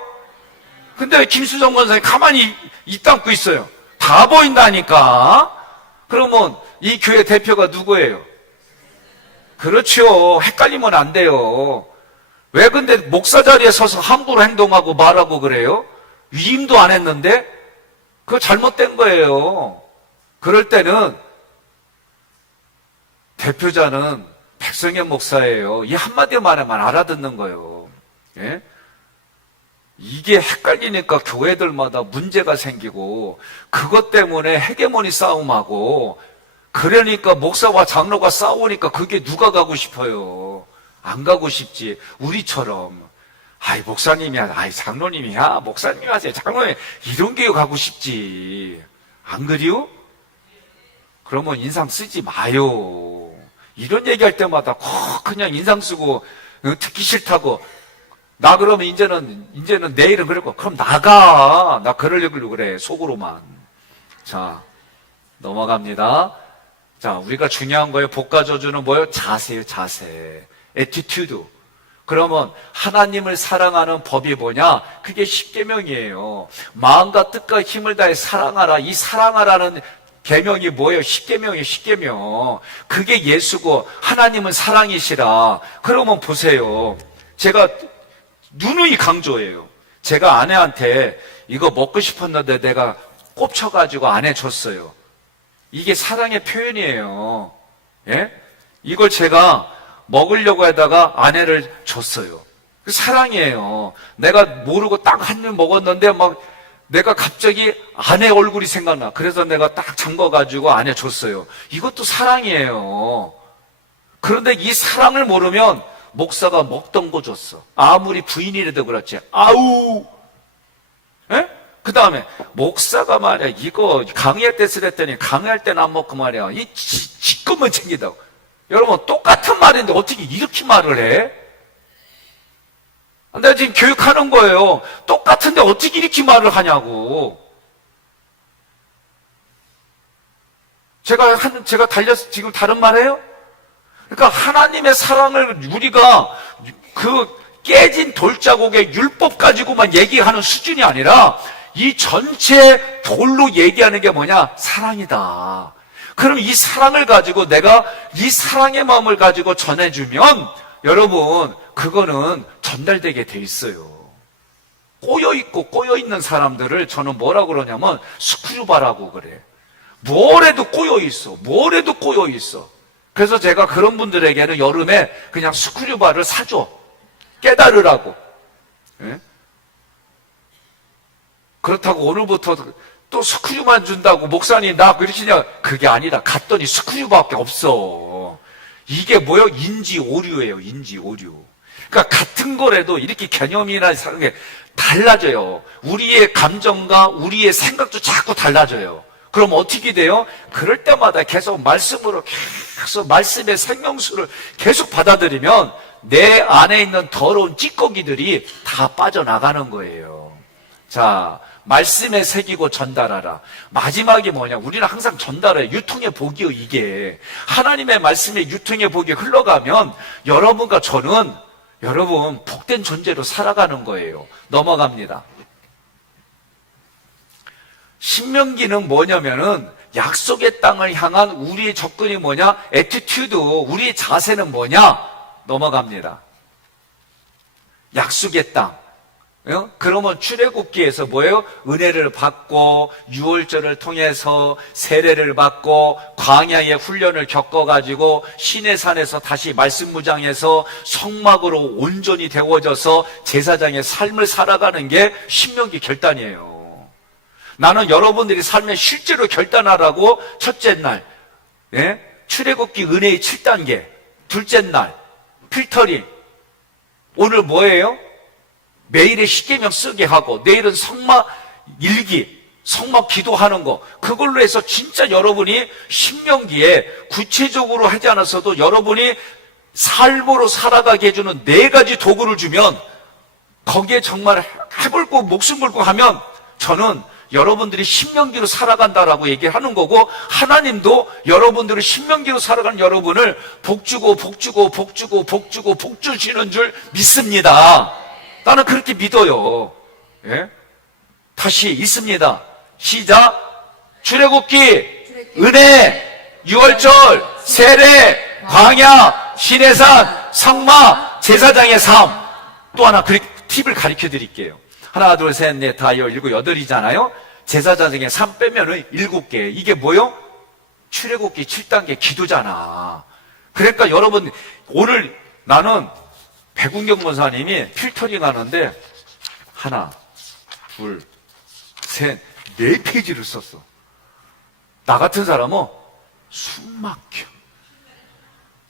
근데 왜 김수정 권사님 가만히 입 닫고 있어요? 다 보인다니까. 그러면 이 교회 대표가 누구예요? 그렇죠. 헷갈리면 안 돼요. 왜 근데 목사 자리에 서서 함부로 행동하고 말하고 그래요? 위임도 안 했는데? 그거 잘못된 거예요. 그럴 때는 대표자는 백성현 목사예요. 이 한마디 말에만 알아듣는 거예요. 예? 이게 헷갈리니까 교회들마다 문제가 생기고, 그것 때문에 헤게모니 싸움하고, 그러니까 목사와 장로가 싸우니까 그게 누가 가고 싶어요? 안 가고 싶지. 우리처럼 아이 목사님이야, 아이 장로님이야, 목사님이 하세요, 장로님, 이런 게 가고 싶지. 안 그래요? 그러면 인상 쓰지 마요. 이런 얘기할 때마다 그냥 인상 쓰고 듣기 싫다고, 나 그러면 이제는 내일은 그러고, 그럼 나가. 나 그러려고 그래, 속으로만. 자, 넘어갑니다. 자, 우리가 중요한 거예요. 복과 저주는 뭐예요? 자세요, 자세. 애티튜드. 그러면 하나님을 사랑하는 법이 뭐냐? 그게 십계명이에요. 마음과 뜻과 힘을 다해 사랑하라. 이 사랑하라는 계명이 뭐예요? 십계명이에요, 십계명. 그게 예수고 하나님은 사랑이시라. 그러면 보세요. 제가 누누이 강조해요. 제가 아내한테 이거 먹고 싶었는데 내가 꼽쳐가지고 아내 줬어요. 이게 사랑의 표현이에요. 예? 이걸 제가 먹으려고 하다가 아내를 줬어요. 사랑이에요. 내가 모르고 딱 한 입 먹었는데 막 내가 갑자기 아내 얼굴이 생각나. 그래서 내가 딱 잠궈가지고 아내 줬어요. 이것도 사랑이에요. 그런데 이 사랑을 모르면 목사가 먹던 거 줬어. 아무리 부인이라도 그렇지. 아우! 예? 그 다음에 목사가 말이야, 이거 강의할 때 쓰랬더니 강의할 때는 안 먹고 말이야, 이 지 것만 챙기다고. 여러분 똑같은 말인데 어떻게 이렇게 말을 해? 내가 지금 교육하는 거예요. 똑같은데 어떻게 이렇게 말을 하냐고. 제가 지금 다른 말 해요? 그러니까 하나님의 사랑을 우리가 그 깨진 돌자국의 율법 가지고만 얘기하는 수준이 아니라 이 전체 돌로 얘기하는 게 뭐냐? 사랑이다. 그럼 이 사랑을 가지고 내가 이 사랑의 마음을 가지고 전해주면 여러분 그거는 전달되게 돼 있어요. 꼬여있고 꼬여있는 사람들을 저는 뭐라고 그러냐면 스크류바라고 그래. 뭘 해도 꼬여있어. 뭘 해도 꼬여있어. 그래서 제가 그런 분들에게는 여름에 그냥 스크류바를 사줘. 깨달으라고. 예? 그렇다고 오늘부터 또 스크류만 준다고 목사님 나 그러시냐? 그게 아니라 갔더니 스크류밖에 없어. 이게 뭐요? 인지 오류예요. 인지 오류. 그러니까 같은 거라도 이렇게 개념이나 사는 게 달라져요. 우리의 감정과 우리의 생각도 자꾸 달라져요. 그럼 어떻게 돼요? 그럴 때마다 계속 말씀으로 계속 말씀의 생명수를 계속 받아들이면 내 안에 있는 더러운 찌꺼기들이 다 빠져나가는 거예요. 자, 말씀에 새기고 전달하라. 마지막이 뭐냐? 우리는 항상 전달해. 유통의 복이요, 이게. 하나님의 말씀에 유통의 복이 흘러가면 여러분과 저는 여러분 복된 존재로 살아가는 거예요. 넘어갑니다. 신명기는 뭐냐면은 약속의 땅을 향한 우리의 접근이 뭐냐? 애티튜드, 우리의 자세는 뭐냐? 넘어갑니다. 약속의 땅. 그러면 출애굽기에서 뭐예요? 은혜를 받고 유월절을 통해서 세례를 받고 광야의 훈련을 겪어가지고 시내산에서 다시 말씀무장해서 성막으로 온전히 데워져서 제사장의 삶을 살아가는 게 신명기 결단이에요. 나는 여러분들이 삶에 실제로 결단하라고 첫째 날 출애굽기 은혜의 7단계, 둘째 날 필터링, 오늘 뭐예요? 매일의 십계명 쓰게 하고 내일은 성막 일기, 성막 기도하는 거, 그걸로 해서 진짜 여러분이 신명기에 구체적으로 하지 않았어도 여러분이 삶으로 살아가게 해주는 4가지 도구를 주면 거기에 정말 해볼 거 목숨 걸고 하면 저는 여러분들이 신명기로 살아간다라고 얘기하는 거고, 하나님도 여러분들을 신명기로 살아가는 여러분을 복주고 복주고 복주고 복주고 복주시는 줄 믿습니다. 나는 그렇게 믿어요. 예? 다시 있습니다. 시작. 출애굽기, 은혜, 유월절, 세례, 광야, 시내산, 성막, 제사장의 삶. 또 하나 팁을 가르쳐 드릴게요. 하나, 둘, 셋, 넷, 다, 여, 일곱, 여덟이잖아요. 제사장의 삶 빼면은 7개. 이게 뭐요? 출애굽기 7단계 기도잖아. 그러니까 여러분, 오늘 나는 백운경 권사님이 필터링 하는데 하나, 둘, 셋, 4페이지를 썼어. 나 같은 사람은 숨 막혀.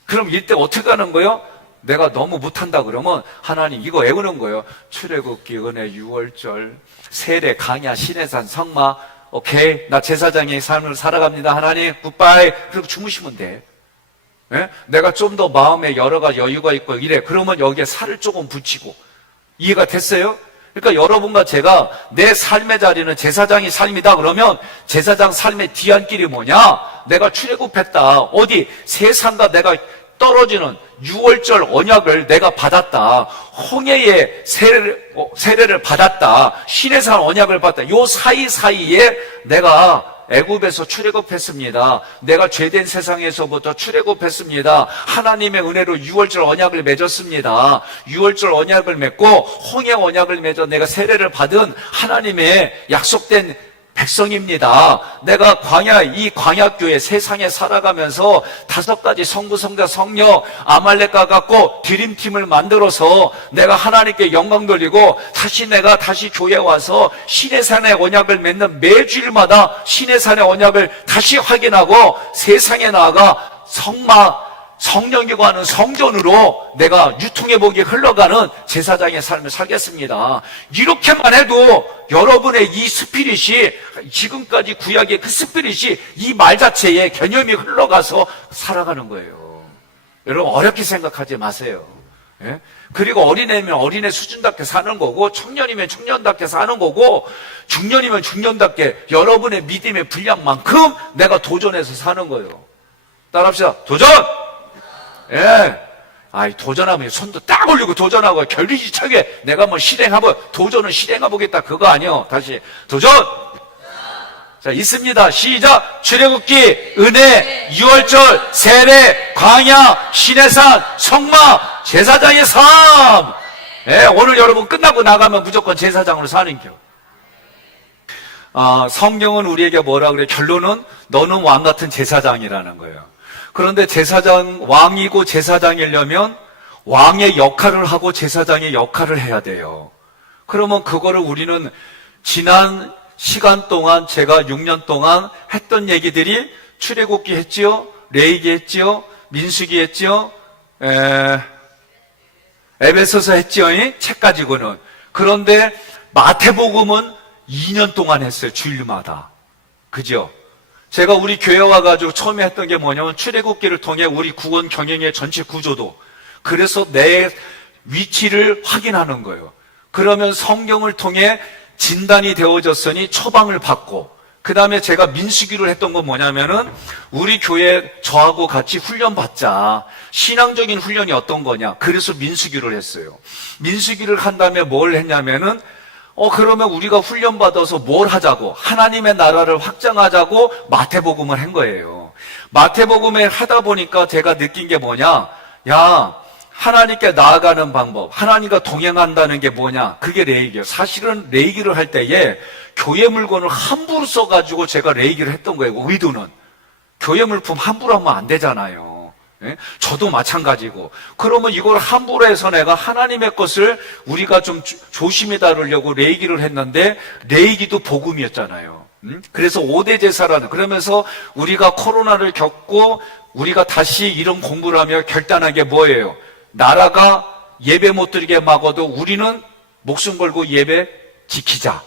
그럼 이때 어떻게 하는 거예요? 내가 너무 못한다 그러면 하나님 이거 외우는 거예요. 출애굽기, 은혜, 유월절, 세례, 강야, 시내산, 성막. 오케이, 나 제사장의 삶을 살아갑니다. 하나님 굿바이. 그리고 주무시면 돼. 예? 내가 좀 더 마음에 여러 가지 여유가 있고 이래. 그러면 여기에 살을 조금 붙이고. 이해가 됐어요? 그러니까 여러분과 제가 내 삶의 자리는 제사장의 삶이다 그러면 제사장 삶의 뒤안길이 뭐냐? 내가 출애굽했다. 어디? 세상과 내가 떨어지는 유월절 언약을 내가 받았다. 홍해의 세례를 받았다. 시내산 언약을 받았다. 요 사이사이에 내가 애굽에서 출애굽했습니다. 내가 죄된 세상에서부터 출애굽했습니다. 하나님의 은혜로 유월절 언약을 맺었습니다. 유월절 언약을 맺고 홍해 언약을 맺어 내가 세례를 받은 하나님의 약속된 백성입니다. 내가 이 광야교회 세상에 살아가면서 5가지 성부, 성자, 성녀, 아말렉과 같고 드림팀을 만들어서 내가 하나님께 영광 돌리고 내가 다시 교회에 와서 시내산의 언약을 맺는 매주일마다 시내산의 언약을 다시 확인하고 세상에 나아가 성령이고 하는 성전으로 내가 유통의 복이 흘러가는 제사장의 삶을 살겠습니다. 이렇게만 해도 여러분의 이 스피릿이 지금까지 구약의 그 스피릿이 이 말 자체에 개념이 흘러가서 살아가는 거예요. 여러분 어렵게 생각하지 마세요. 예? 그리고 어린애면 어린애 수준답게 사는 거고, 청년이면 청년답게 사는 거고, 중년이면 중년답게 여러분의 믿음의 분량만큼 내가 도전해서 사는 거예요. 따라합시다. 도전! 예. 도전하면 손도 딱 올리고 도전하고 결의지차게 내가 뭐 도전을 실행해보겠다. 그거 아니요. 다시. 도전! 자, 있습니다. 시작! 출애굽기, 은혜, 유월절, 세례, 광야, 시내산, 성막, 제사장의 삶! 예, 오늘 여러분 끝나고 나가면 무조건 제사장으로 사는 겨. 성경은 우리에게 뭐라 그래? 결론은 너는 왕 같은 제사장이라는 거예요. 그런데 왕이고 제사장이려면 왕의 역할을 하고 제사장의 역할을 해야 돼요. 그러면 그거를 우리는 지난 시간 동안 제가 6년 동안 했던 얘기들이 출애굽기 했지요, 레위기 했지요, 민수기 했지요, 에베소서 했지요, 책 가지고는. 그런데 마태복음은 2년 동안 했어요, 주일마다. 그죠? 제가 우리 교회 와가지고 처음에 했던 게 뭐냐면 출애굽기를 통해 우리 구원 경영의 전체 구조도, 그래서 내 위치를 확인하는 거예요. 그러면 성경을 통해 진단이 되어졌으니 처방을 받고, 그 다음에 제가 민수기를 했던 건 뭐냐면은 우리 교회 저하고 같이 훈련 받자. 신앙적인 훈련이 어떤 거냐. 그래서 민수기를 했어요. 민수기를 한 다음에 뭘 했냐면은 그러면 우리가 훈련 받아서 뭘 하자고, 하나님의 나라를 확장하자고 마태복음을 한 거예요. 마태복음을 하다 보니까 제가 느낀 게 뭐냐. 야, 하나님께 나아가는 방법, 하나님과 동행한다는 게 뭐냐? 그게 레이기예요. 사실은 레이기를 할 때에 교회 물건을 함부로 써가지고 제가 레이기를 했던 거예요. 의도는. 교회 물품 함부로 하면 안 되잖아요. 예? 저도 마찬가지고. 그러면 이걸 함부로 해서 내가 하나님의 것을 우리가 좀 조심히 다루려고 레이기를 했는데, 레이기도 복음이었잖아요. 그래서 5대 제사라는, 그러면서 우리가 코로나를 겪고 우리가 다시 이런 공부를 하며 결단한 게 뭐예요? 나라가 예배 못 드리게 막아도 우리는 목숨 걸고 예배 지키자.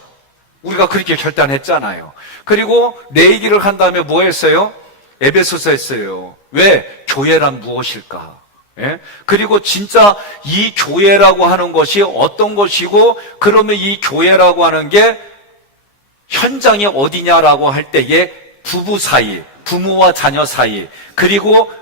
우리가 그렇게 결단했잖아요. 그리고 레위기를 한 다음에 뭐 했어요? 에베소서 했어요. 왜? 교회란 무엇일까? 예? 그리고 진짜 이 교회라고 하는 것이 어떤 것이고, 그러면 이 교회라고 하는 게 현장이 어디냐라고 할 때에 부부 사이, 부모와 자녀 사이, 그리고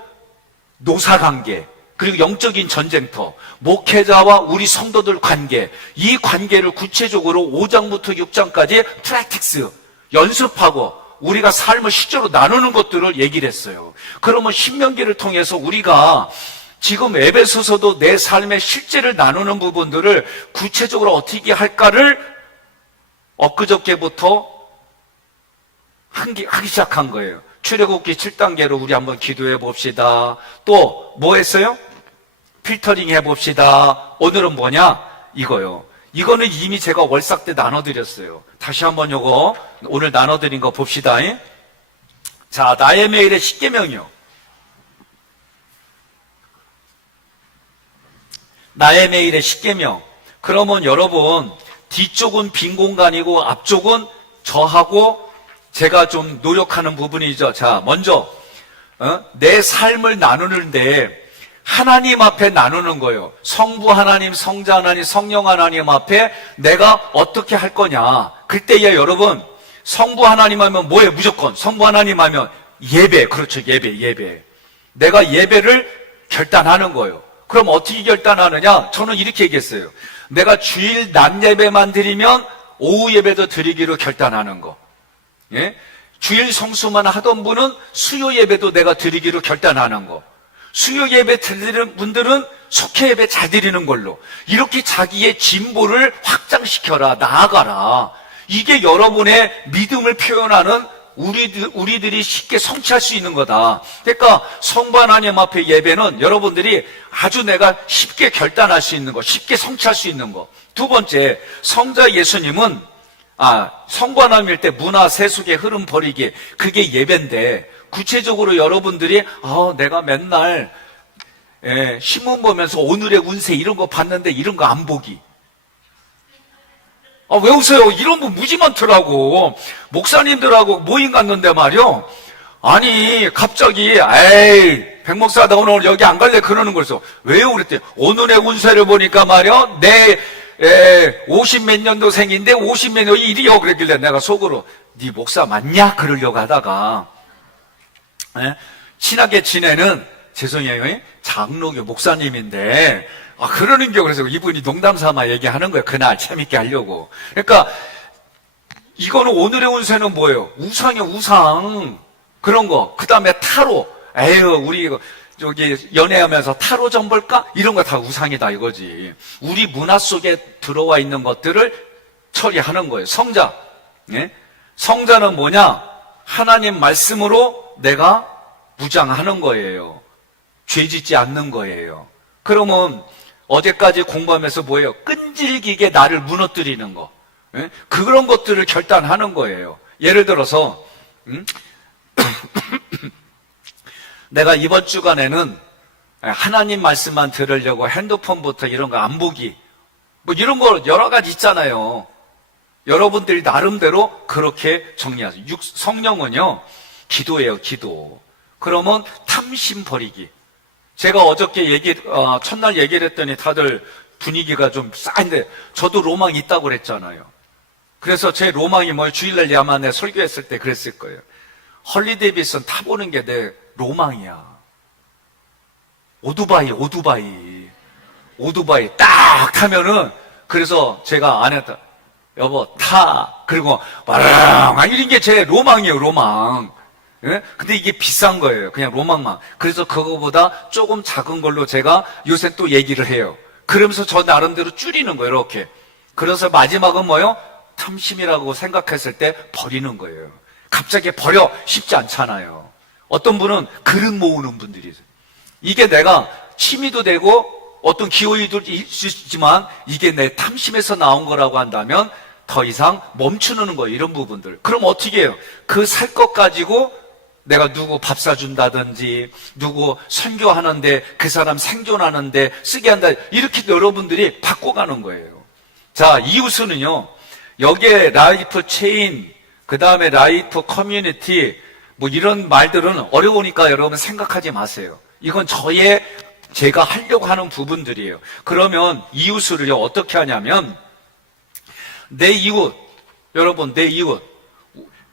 노사관계, 그리고 영적인 전쟁터, 목회자와 우리 성도들 관계, 이 관계를 구체적으로 5장부터 6장까지 프랙틱스, 연습하고 우리가 삶을 실제로 나누는 것들을 얘기를 했어요. 그러면 신명기를 통해서 우리가 지금 에베소서도 내 삶의 실제를 나누는 부분들을 구체적으로 어떻게 할까를 엊그저께부터 하기 시작한 거예요. 출애굽기 7단계로 우리 한번 기도해 봅시다. 또 뭐 했어요? 필터링 해봅시다. 오늘은 뭐냐? 이거요. 이거는 이미 제가 월삭 때 나눠드렸어요. 다시 한번 요거 오늘 나눠드린 거 봅시다. 자, 나의 매일의 10계명이요. 나의 매일의 10계명. 그러면 여러분, 뒤쪽은 빈 공간이고 앞쪽은 저하고 제가 좀 노력하는 부분이죠. 자, 먼저 내 삶을 나누는데 하나님 앞에 나누는 거예요. 성부 하나님, 성자 하나님, 성령 하나님 앞에 내가 어떻게 할 거냐. 그때야 여러분, 성부 하나님 하면 뭐예요? 무조건 성부 하나님 하면 예배. 그렇죠. 예배. 내가 예배를 결단하는 거예요. 그럼 어떻게 결단하느냐? 저는 이렇게 얘기했어요. 내가 주일 낮 예배만 드리면 오후 예배도 드리기로 결단하는 거. 예? 주일 성수만 하던 분은 수요 예배도 내가 드리기로 결단하는 거. 수요 예배 드리는 분들은 속회 예배 잘 드리는 걸로. 이렇게 자기의 진보를 확장시켜라, 나아가라. 이게 여러분의 믿음을 표현하는 우리들이 쉽게 성취할 수 있는 거다. 그러니까 성부 하나님 앞에 예배는 여러분들이 아주 내가 쉽게 결단할 수 있는 거, 쉽게 성취할 수 있는 거. 두 번째, 성자 예수님은 성부 하나님일 때 문화 세속의 흐름 버리기, 그게 예배인데, 구체적으로 여러분들이 내가 맨날 신문 보면서 오늘의 운세 이런 거 봤는데 이런 거 안 보기. 왜 웃어요? 이런 분 무지 많더라고. 목사님들하고 모임 갔는데 말이요. 아니 갑자기 백 목사 나 오늘 여기 안 갈래 그러는 거였어. 왜요? 그랬더니 오늘의 운세를 보니까 말이요. 내 50 몇 년도생인데 50 몇 년이 일이요. 그랬길래 내가 속으로 네 목사 맞냐? 그러려고 하다가 친하게 지내는 죄송해요. 장로교 목사님인데 그러는 게 그래서 이분이 농담 삼아 얘기하는 거예요. 그날 재밌게 하려고. 그러니까 이거는 오늘의 운세는 뭐예요? 우상이요, 우상. 그런 거. 그 다음에 타로. 우리 저기 연애하면서 타로 점 볼까? 이런 거 다 우상이다 이거지. 우리 문화 속에 들어와 있는 것들을 처리하는 거예요. 성자. 성자는 뭐냐? 하나님 말씀으로 내가 무장하는 거예요. 죄 짓지 않는 거예요. 그러면 어제까지 공부하면서 뭐예요? 끈질기게 나를 무너뜨리는 거. 예? 그런 것들을 결단하는 거예요. 예를 들어서 내가 이번 주간에는 하나님 말씀만 들으려고 핸드폰부터 이런 거 안 보기, 뭐 이런 거 여러 가지 있잖아요. 여러분들이 나름대로 그렇게 정리하세요. 성령은요, 기도예요, 기도. 그러면 탐심 버리기. 제가 어저께 첫날 얘기를 했더니 다들 분위기가 좀 싸한데, 저도 로망이 있다고 그랬잖아요. 그래서 제 로망이 뭐예요? 주일날 야만에 설교했을 때 그랬을 거예요. 헐리데이비슨 타보는 게 내 로망이야. 오토바이 딱 타면은, 그래서 제가 아내한테 여보 타, 그리고 와랑 이런 게 제 로망이에요, 로망. 예? 근데 이게 비싼 거예요, 그냥 로망만. 그래서 그거보다 조금 작은 걸로 제가 요새 또 얘기를 해요. 그러면서 저 나름대로 줄이는 거예요, 이렇게. 그래서 마지막은 뭐예요? 탐심이라고 생각했을 때 버리는 거예요. 갑자기 버려 쉽지 않잖아요. 어떤 분은 그릇 모으는 분들이 있어요. 이게 내가 취미도 되고 어떤 기호의도 있지만 이게 내 탐심에서 나온 거라고 한다면 더 이상 멈추는 거예요, 이런 부분들. 그럼 어떻게 해요? 그 살 것 가지고 내가 누구 밥 사준다든지, 누구 선교하는데, 그 사람 생존하는데 쓰게 한다, 이렇게 여러분들이 바꿔가는 거예요. 자, 이웃은요, 여기에 라이프 체인, 그 다음에 라이프 커뮤니티, 뭐 이런 말들은 어려우니까 여러분 생각하지 마세요. 이건 제가 하려고 하는 부분들이에요. 그러면 이웃을요, 어떻게 하냐면, 내 이웃, 여러분, 내 이웃,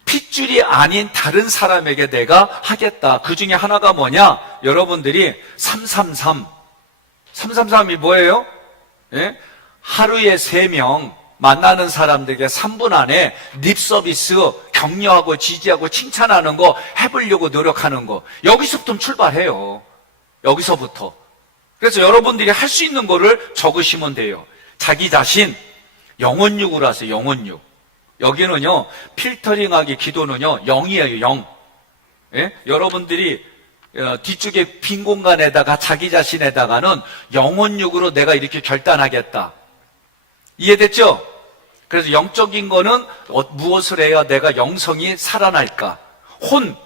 핏줄이 아닌 다른 사람에게 내가 하겠다. 그 중에 하나가 뭐냐? 여러분들이 333이 뭐예요? 예? 하루에 3명 만나는 사람들에게 3분 안에 립 서비스, 격려하고 지지하고 칭찬하는 거 해보려고 노력하는 거. 여기서부터 출발해요. 여기서부터. 그래서 여러분들이 할 수 있는 거를 적으시면 돼요. 자기 자신, 영혼육으로 하세요, 영혼육. 여기는요, 필터링하기 기도는요, 0이에요, 0. 예? 여러분들이 뒤쪽에 빈 공간에다가 자기 자신에다가는 영혼육으로 내가 이렇게 결단하겠다. 이해됐죠? 그래서 영적인 거는 무엇을 해야 내가 영성이 살아날까? 혼은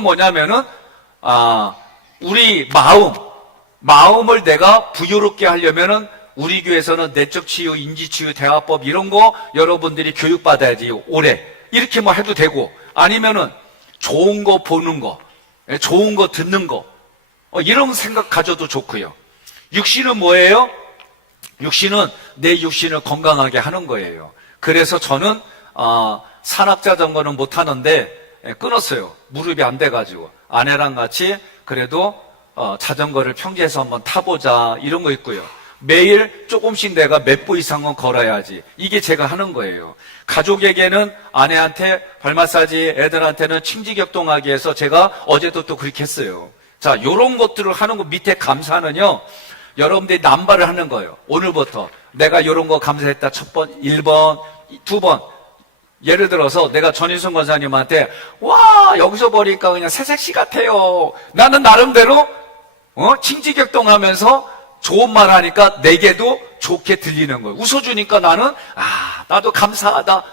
뭐냐면은, 우리 마음을 내가 부유롭게 하려면은 우리 교회에서는 내적 치유, 인지 치유, 대화법 이런 거 여러분들이 교육받아야지, 오래. 이렇게 뭐 해도 되고, 아니면은 좋은 거 보는 거, 좋은 거 듣는 거, 이런 생각 가져도 좋고요. 육신은 뭐예요? 육신은 내 육신을 건강하게 하는 거예요. 그래서 저는 산악자전거는 못 하는데 끊었어요. 무릎이 안 돼가지고. 아내랑 같이 그래도 자전거를 평지에서 한번 타보자, 이런 거 있고요. 매일 조금씩 내가 몇 보 이상은 걸어야지. 이게 제가 하는 거예요. 가족에게는 아내한테 발 마사지, 애들한테는 침지격동하기 위해서 제가 어제도 또 그렇게 했어요. 자, 요런 것들을 하는 거 밑에 감사는요, 여러분들이 남발을 하는 거예요. 오늘부터 내가 요런 거 감사했다. 첫 번, 1번, 2번. 예를 들어서 내가 전인성 권사님한테 와, 여기서 보니까 그냥 새색시 같아요. 나는 나름대로 침지격동하면서 좋은 말 하니까 내게도 좋게 들리는 거예요. 웃어주니까 나는 나도 감사하다.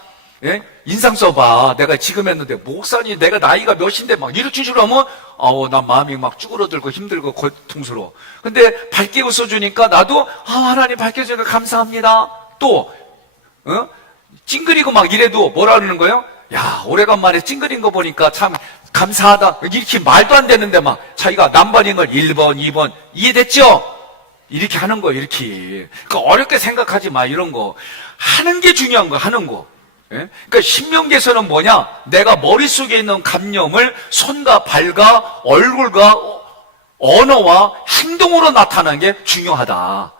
예? 인상 써봐. 내가 지금 했는데 목사님 내가 나이가 몇인데 막 이렇게 주라면 나 마음이 막 쭈그러들고 힘들고 고통스러워. 근데 밝게 웃어주니까 나도 하나님 밝게 해주니까 감사합니다. 또 찡그리고 막 이래도 뭐라 그러는 거예요? 야, 오래간만에 찡그린 거 보니까 참 감사하다. 이렇게 말도 안 되는데 막 자기가 남발인 걸 1번, 2번. 이해됐죠? 이렇게 하는 거예요, 이렇게. 그러니까 어렵게 생각하지 마, 이런 거. 하는 게 중요한 거야, 하는 거. 예? 그러니까 신명기에서는 뭐냐? 내가 머릿속에 있는 감념을 손과 발과 얼굴과 언어와 행동으로 나타나는 게 중요하다.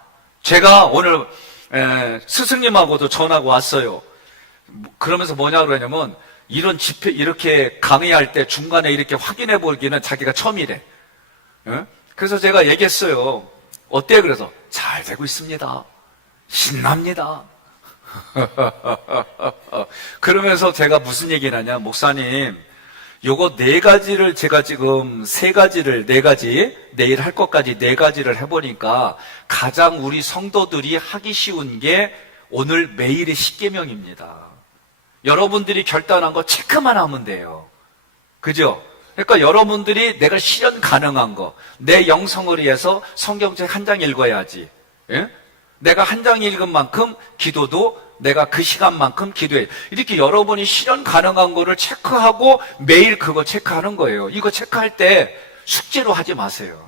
제가 오늘 스승님하고도 전화가 왔어요. 그러면서 뭐냐 그러냐면, 이런 집회 이렇게 강의할 때 중간에 이렇게 확인해 보기는 자기가 처음이래. 예? 그래서 제가 얘기했어요. 어때요? 그래서 잘 되고 있습니다. 신납니다. 그러면서 제가 무슨 얘기를 하냐, 목사님 요거 네 가지를 제가 지금 세 가지를 네 가지, 내일 할 것까지 네 가지를 해보니까 가장 우리 성도들이 하기 쉬운 게 오늘 매일의 십계명입니다. 여러분들이 결단한 거 체크만 하면 돼요. 그죠? 그러니까 여러분들이 내가 실현 가능한 거, 내 영성을 위해서 성경책 한 장 읽어야지. 예? 내가 한 장 읽은 만큼 기도도 내가 그 시간만큼 기도해. 이렇게 여러분이 실현 가능한 거를 체크하고 매일 그거 체크하는 거예요. 이거 체크할 때 숙제로 하지 마세요.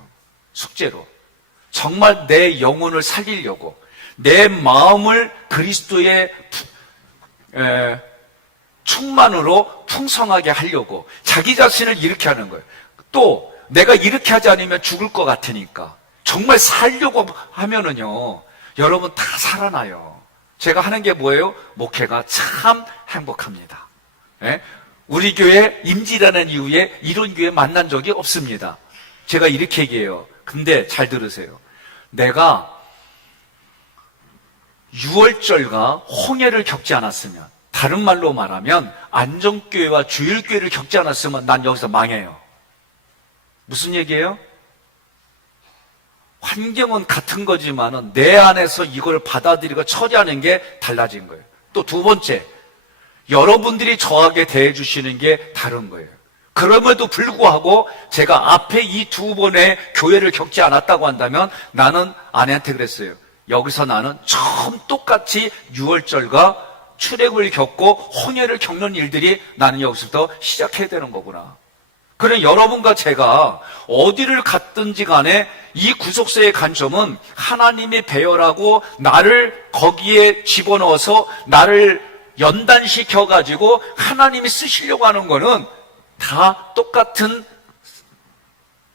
숙제로. 정말 내 영혼을 살리려고, 내 마음을 그리스도의 충만으로 풍성하게 하려고 자기 자신을 이렇게 하는 거예요. 또 내가 이렇게 하지 않으면 죽을 것 같으니까 정말 살려고 하면은요, 여러분 다 살아나요. 제가 하는 게 뭐예요? 목회가 참 행복합니다. 예? 우리 교회 임지라는 이후에 이런 교회 만난 적이 없습니다. 제가 이렇게 얘기해요. 근데 잘 들으세요. 내가 유월절과 홍해를 겪지 않았으면, 다른 말로 말하면 안정교회와 주일교회를 겪지 않았으면 난 여기서 망해요. 무슨 얘기예요? 환경은 같은 거지만은 내 안에서 이걸 받아들이고 처리하는 게 달라진 거예요. 또 두 번째, 여러분들이 저에게 대해 주시는 게 다른 거예요. 그럼에도 불구하고 제가 앞에 이 두 번의 교회를 겪지 않았다고 한다면 나는 아내한테 그랬어요. 여기서 나는 처음 똑같이 유월절과 출애굽을 겪고 홍해를 겪는 일들이 나는 여기서부터 시작해야 되는 거구나. 그래, 여러분과 제가 어디를 갔든지 간에 이 구속사의 관점은 하나님이 배열하고 나를 거기에 집어넣어서 나를 연단시켜가지고 하나님이 쓰시려고 하는 거는 다 똑같은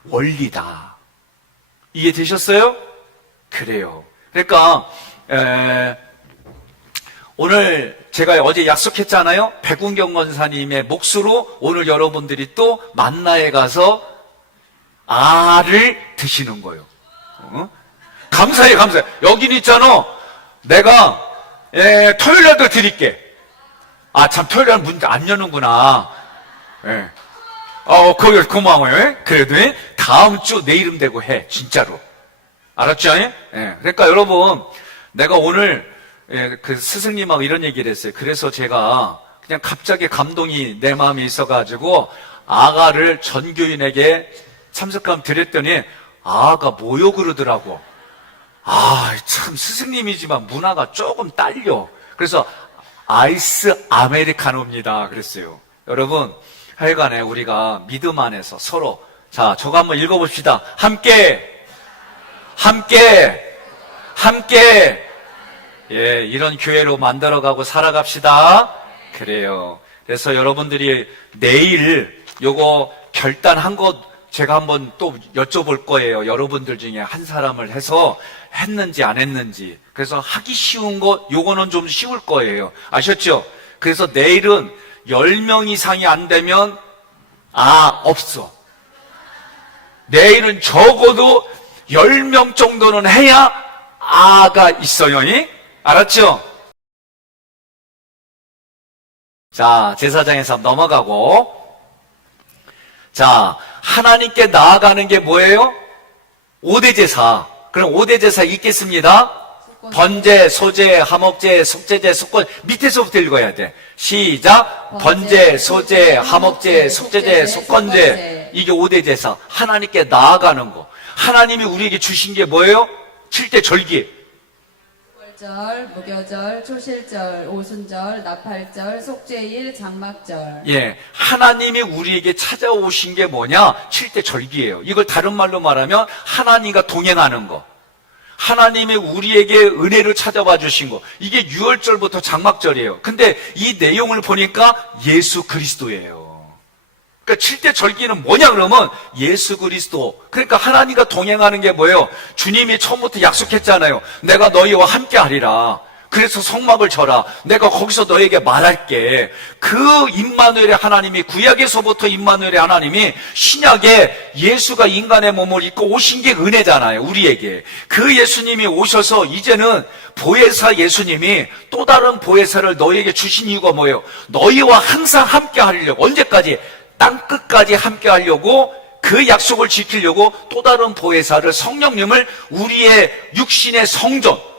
원리다. 이해되셨어요? 그래요. 그러니까 오늘 제가 어제 약속했잖아요. 백운경 권사님의 몫으로 오늘 여러분들이 또 만나에 가서 알을 드시는 거예요. 감사해, 감사해. 여긴 있잖아. 내가 토요일날도 드릴게. 아, 참, 토요일날 문 안 여는구나. 예. 그거 고마워요. 그래도 다음 주 내일은 되고 해. 진짜로. 알았죠? 예? 그러니까 여러분, 내가 오늘 그 스승님하고 이런 얘기를 했어요. 그래서 제가 그냥 갑자기 감동이 내 마음에 있어가지고 아가를 전교인에게 참석감 드렸더니 아가 뭐요 그러더라고. 참 스승님이지만 문화가 조금 딸려. 그래서 아이스 아메리카노입니다 그랬어요. 여러분, 하여간에 우리가 믿음 안에서 서로, 자, 저거 한번 읽어봅시다. 함께 예, 이런 교회로 만들어가고 살아갑시다. 그래요. 그래서 여러분들이 내일 요거 결단한 것 제가 한번 또 여쭤볼 거예요. 여러분들 중에 한 사람을 해서 했는지 안 했는지. 그래서 하기 쉬운 것, 요거는 좀 쉬울 거예요. 아셨죠? 그래서 내일은 10명 이상이 안 되면 없어. 내일은 적어도 10명 정도는 해야 아가 있어요. 알았죠? 자, 제사장에서 넘어가고, 자, 하나님께 나아가는 게 뭐예요? 5대 제사. 그럼 5대 제사 읽겠습니다. 번제, 소제, 하목제, 속제제, 속건. 밑에서부터 읽어야 돼. 시작. 번제, 소제, 하목제, 속제제, 속건제. 이게 5대 제사. 하나님께 나아가는 거. 하나님이 우리에게 주신 게 뭐예요? 7대 절기. 절, 무교절, 초실절, 오순절, 나팔절, 속죄일, 장막절. 예, 하나님이 우리에게 찾아오신 게 뭐냐? 7대 절기예요. 이걸 다른 말로 말하면 하나님과 동행하는 거. 하나님이 우리에게 은혜를 찾아와 주신 거. 이게 6월절부터 장막절이에요. 근데 이 내용을 보니까 예수 그리스도예요. 그러니까 7대 절기는 뭐냐 그러면 예수 그리스도. 그러니까 하나님과 동행하는 게 뭐예요? 주님이 처음부터 약속했잖아요. 내가 너희와 함께 하리라. 그래서 성막을 쳐라. 내가 거기서 너에게 말할게. 그 임마누엘의 하나님이, 구약에서부터 임마누엘의 하나님이 신약에 예수가 인간의 몸을 입고 오신 게 은혜잖아요. 우리에게. 그 예수님이 오셔서 이제는 보혜사 예수님이 또 다른 보혜사를 너희에게 주신 이유가 뭐예요? 너희와 항상 함께 하려고. 언제까지? 땅 끝까지 함께 하려고 그 약속을 지키려고 또 다른 보혜사를 성령님을 우리의 육신의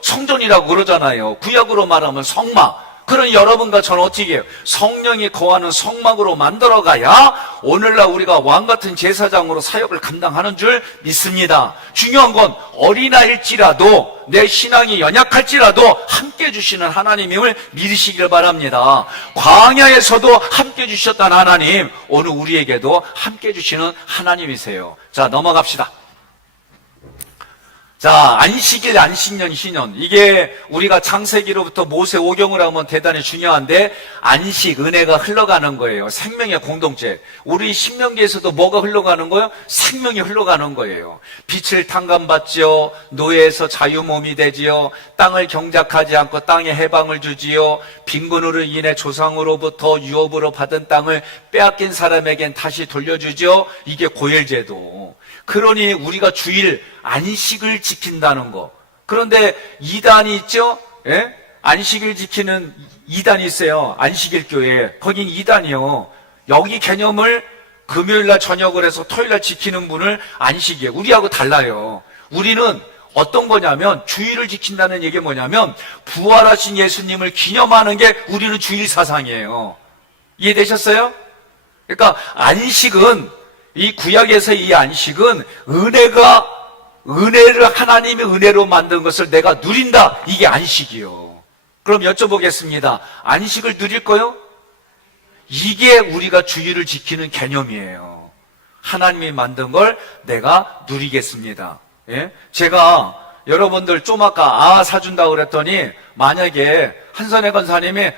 성전이라고 그러잖아요. 구약으로 말하면 성막. 그런 여러분과 저는 어떻게 해요? 성령이 거하는 성막으로 만들어가야 오늘날 우리가 왕같은 제사장으로 사역을 감당하는 줄 믿습니다. 중요한 건 어린아이일지라도 내 신앙이 연약할지라도 함께 해주시는 하나님임을 믿으시길 바랍니다. 광야에서도 함께 해주셨던 하나님, 오늘 우리에게도 함께 해주시는 하나님이세요. 자, 넘어갑시다. 자, 안식일, 안식년, 희년. 이게 우리가 창세기로부터 모세 오경을 하면 대단히 중요한데, 안식, 은혜가 흘러가는 거예요. 생명의 공동체. 우리 신명기에서도 뭐가 흘러가는 거예요? 생명이 흘러가는 거예요. 빛을 탕감받지요. 노예에서 자유몸이 되지요. 땅을 경작하지 않고 땅에 해방을 주지요. 빈곤으로 인해 조상으로부터 유업으로 받은 땅을 빼앗긴 사람에겐 다시 돌려주지요. 이게 고일제도. 그러니 우리가 주일 안식을 지킨다는 거. 그런데 이단이 있죠? 예? 안식일 지키는 이단이 있어요. 안식일 교회. 거긴 이단이요. 여기 개념을 금요일날 저녁을 해서 토요일날 지키는 분을 안식이에요. 우리하고 달라요. 우리는 어떤 거냐면 주일을 지킨다는 얘기 뭐냐면 부활하신 예수님을 기념하는 게 우리는 주일 사상이에요. 이해되셨어요? 그러니까 안식은 이 구약에서 이 안식은 은혜를 하나님의 은혜로 만든 것을 내가 누린다. 이게 안식이요. 그럼 여쭤보겠습니다. 안식을 누릴 거요? 이게 우리가 주일을 지키는 개념이에요. 하나님이 만든 걸 내가 누리겠습니다. 예? 제가 여러분들 좀 아까 사준다고 그랬더니 만약에 한선혜 권사님이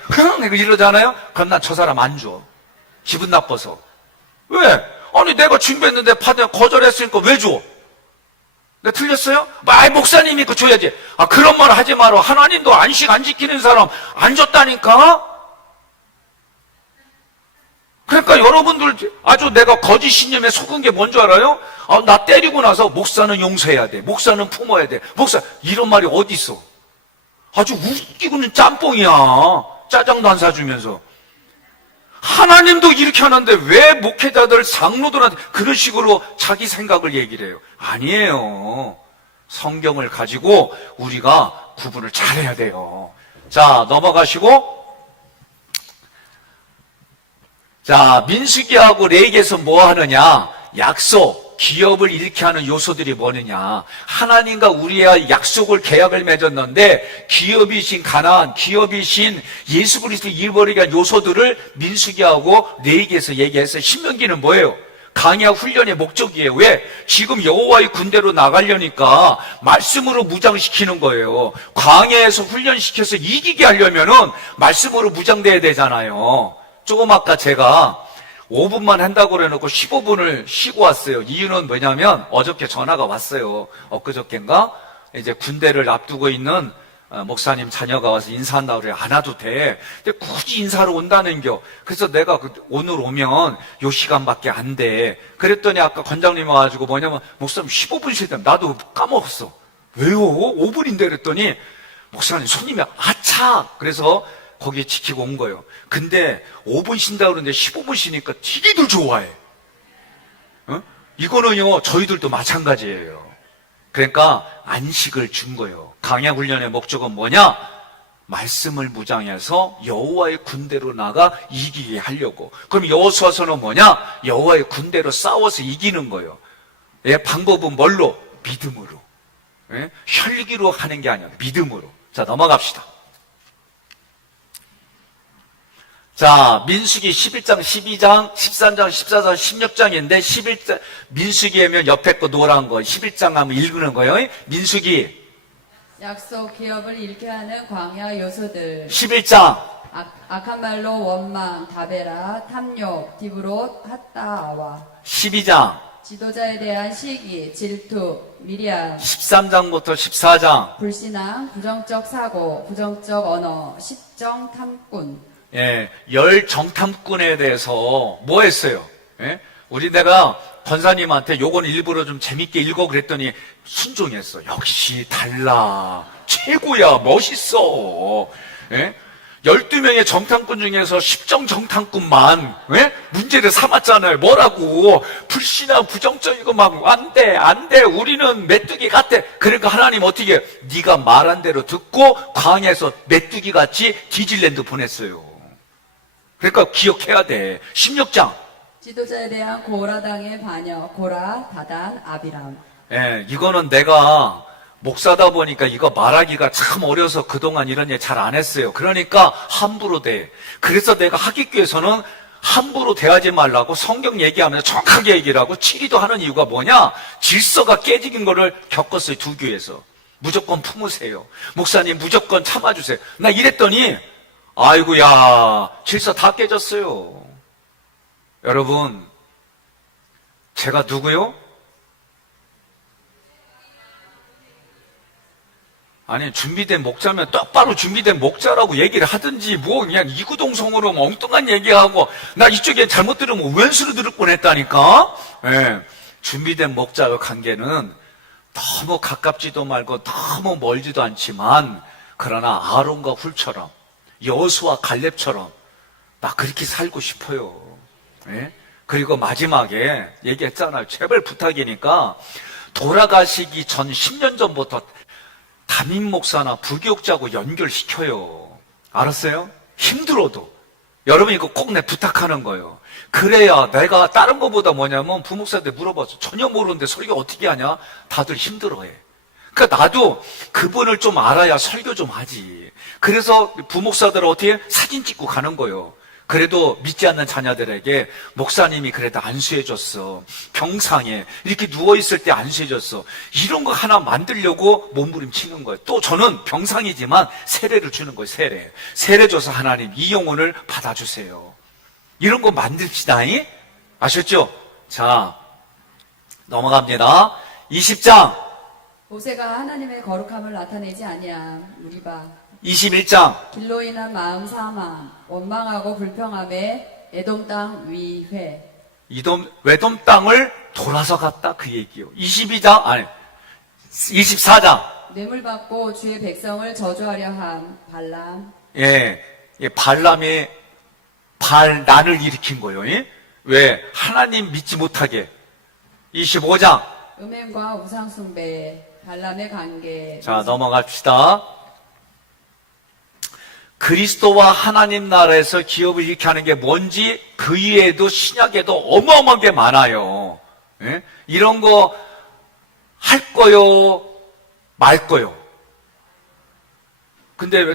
이러잖아요? 그럼 난 저 사람 안 줘. 기분 나빠서. 왜? 아니 내가 준비했는데 거절했으니까 왜 줘? 내가 틀렸어요? 목사님이 그 줘야지. 그런 말 하지 마라. 하나님도 안식 안 지키는 사람 안 줬다니까? 그러니까 여러분들 아주 내가 거짓 신념에 속은 게 뭔 줄 알아요? 나 때리고 나서 목사는 용서해야 돼. 목사는 품어야 돼. 목사 이런 말이 어디 있어? 아주 웃기고는 짬뽕이야. 짜장도 안 사주면서. 하나님도 이렇게 하는데 왜 목회자들, 장로들한테 그런 식으로 자기 생각을 얘기를 해요? 아니에요. 성경을 가지고 우리가 구분을 잘해야 돼요. 자, 넘어가시고. 자, 민수기하고 레위기에서 뭐 하느냐? 약속. 기업을 잃게 하는 요소들이 뭐느냐? 하나님과 우리의 약속을 계약을 맺었는데 기업이신 가나안, 기업이신 예수 그리스도 잃어버리게 한 요소들을 민수기하고 레위기에서 얘기했어요. 신명기는 뭐예요? 강야 훈련의 목적이에요. 왜? 지금 여호와의 군대로 나가려니까 말씀으로 무장시키는 거예요. 광야에서 훈련시켜서 이기게 하려면은 말씀으로 무장돼야 되잖아요. 조금 아까 제가 5분만 한다고 그래놓고 15분을 쉬고 왔어요. 이유는 뭐냐면 어저께 전화가 왔어요. 엊그저께인가? 이제 군대를 앞두고 있는 목사님 자녀가 와서 인사한다고 그래요. 안 와도 돼. 근데 굳이 인사로 온다는겨. 그래서 내가 오늘 오면 요 시간밖에 안 돼. 그랬더니 아까 권장님이 와가지고 뭐냐면 목사님 15분 쉴때 나도 까먹었어. 왜요? 5분인데 그랬더니 목사님 손님이 아차! 그래서 거기에 지키고 온 거예요. 근데 5분 쉰다 그러는데 15분 쉬니까 되게들 좋아해. 이거는요, 저희들도 마찬가지예요. 그러니까 안식을 준 거예요. 강야 훈련의 목적은 뭐냐? 말씀을 무장해서 여호와의 군대로 나가 이기게 하려고. 그럼 여호수아서는 뭐냐? 여호와의 군대로 싸워서 이기는 거예요. 예, 방법은 뭘로? 믿음으로. 예? 혈기로 하는 게 아니야. 믿음으로. 자, 넘어갑시다. 자, 민수기 11장, 12장, 13장, 14장, 16장인데 11장, 민수기 하면 옆에 거 노란 거, 11장 하면 읽는 거예요. 민수기. 약속, 기업을 잃게 하는 광야 요소들. 11장. 악한 말로 원망, 다베라, 탐욕, 디브롯, 핫다와. 12장. 지도자에 대한 시기, 질투, 미리암. 13장부터 14장. 불신앙, 부정적 사고, 부정적 언어, 십정 탐꾼. 예, 열 정탐꾼에 대해서 뭐 했어요? 예? 내가 권사님한테 요건 일부러 좀 재밌게 읽어 그랬더니 순종했어. 역시 달라. 최고야. 멋있어. 예? 12명의 정탐꾼 중에서 10정 정탐꾼만 문제를 삼았잖아요. 뭐라고? 불신하고 부정적이고 막 안 돼. 우리는 메뚜기 같대. 그러니까 하나님 어떻게 해요? 네가 말한 대로 듣고 광야에서 메뚜기 같이 디즈랜드 보냈어요. 그러니까 기억해야 돼. 16장. 지도자에 대한 고라당의 반역, 고라, 다단, 아비람. 예, 이거는 내가 목사다 보니까 이거 말하기가 참 어려서 그동안 이런 일 잘 안 했어요. 그러니까 함부로 돼. 그래서 내가 하기교에서는 함부로 대하지 말라고 성경 얘기하면서 정확하게 얘기를 하고 치리도 하는 이유가 뭐냐? 질서가 깨지는 거를 겪었어요. 두 교회에서. 무조건 품으세요. 목사님 무조건 참아주세요. 나 이랬더니 아이고야 질서 다 깨졌어요. 여러분, 제가 누구요? 아니, 준비된 목자면 똑바로 준비된 목자라고 얘기를 하든지, 뭐, 그냥 이구동성으로 엉뚱한 얘기하고, 나 이쪽에 잘못 들으면 왼수로 들을 뻔 했다니까? 예. 준비된 목자의 관계는 너무 가깝지도 말고 너무 멀지도 않지만, 그러나 아론과 훌처럼, 여호수아 갈렙처럼, 나 그렇게 살고 싶어요. 예? 그리고 마지막에 얘기했잖아요. 제발 부탁이니까, 돌아가시기 전 10년 전부터 담임 목사나 부교육자하고 연결시켜요. 알았어요? 힘들어도. 여러분 이거 꼭 내 부탁하는 거예요. 그래야 내가 다른 거보다 뭐냐면 부목사한테 물어봤어. 전혀 모르는데 설교 어떻게 하냐? 다들 힘들어해. 그러니까 나도 그분을 좀 알아야 설교 좀 하지. 그래서 부목사들은 어떻게 사진 찍고 가는 거예요. 그래도 믿지 않는 자녀들에게 목사님이 그래도 안수해줬어. 병상에 이렇게 누워있을 때 안수해줬어. 이런 거 하나 만들려고 몸부림치는 거예요. 또 저는 병상이지만 세례를 주는 거예요. 세례 줘서 하나님 이 영혼을 받아주세요. 이런 거 만듭시다. 아셨죠? 자, 넘어갑니다. 20장. 모세가 하나님의 거룩함을 나타내지 아니함. 우리바. 21장. 길로 인한 마음 사망, 원망하고 불평함에 에돔 땅 위회. 외돔 땅을 돌아서 갔다 그 얘기요. 24장. 뇌물 받고 주의 백성을 저주하려 함. 발람. 예, 발람의 반란을 일으킨 거예요. 예? 왜? 하나님 믿지 못하게. 25장. 음행과 우상숭배, 발람의 관계. 자, 넘어갑시다. 그리스도와 하나님 나라에서 기업을 이렇게 하는 게 뭔지 그 이외에도 신약에도 어마어마하게 많아요. 예? 이런 거 할 거요, 말 거요. 근데 왜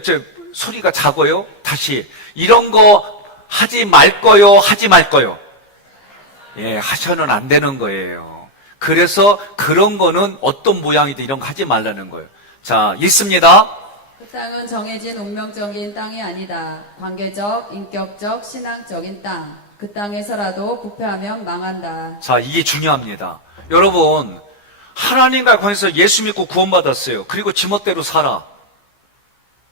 소리가 작아요? 다시. 이런 거 하지 말 거요, 하지 말 거요. 예, 하셔는 안 되는 거예요. 그래서 그런 거는 어떤 모양이든 이런 거 하지 말라는 거예요. 자, 읽습니다. 그 땅은 정해진 운명적인 땅이 아니다. 관계적, 인격적, 신앙적인 땅. 그 땅에서라도 부패하면 망한다. 자, 이게 중요합니다. 여러분, 하나님과 관해서 예수 믿고 구원받았어요. 그리고 지멋대로 살아.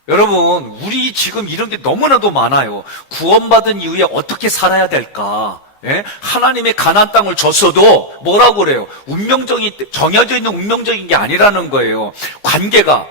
여러분, 우리 지금 이런 게 너무나도 많아요. 구원받은 이후에 어떻게 살아야 될까? 예? 하나님의 가나안 땅을 줬어도 뭐라고 그래요? 정해져 있는 운명적인 게 아니라는 거예요. 관계가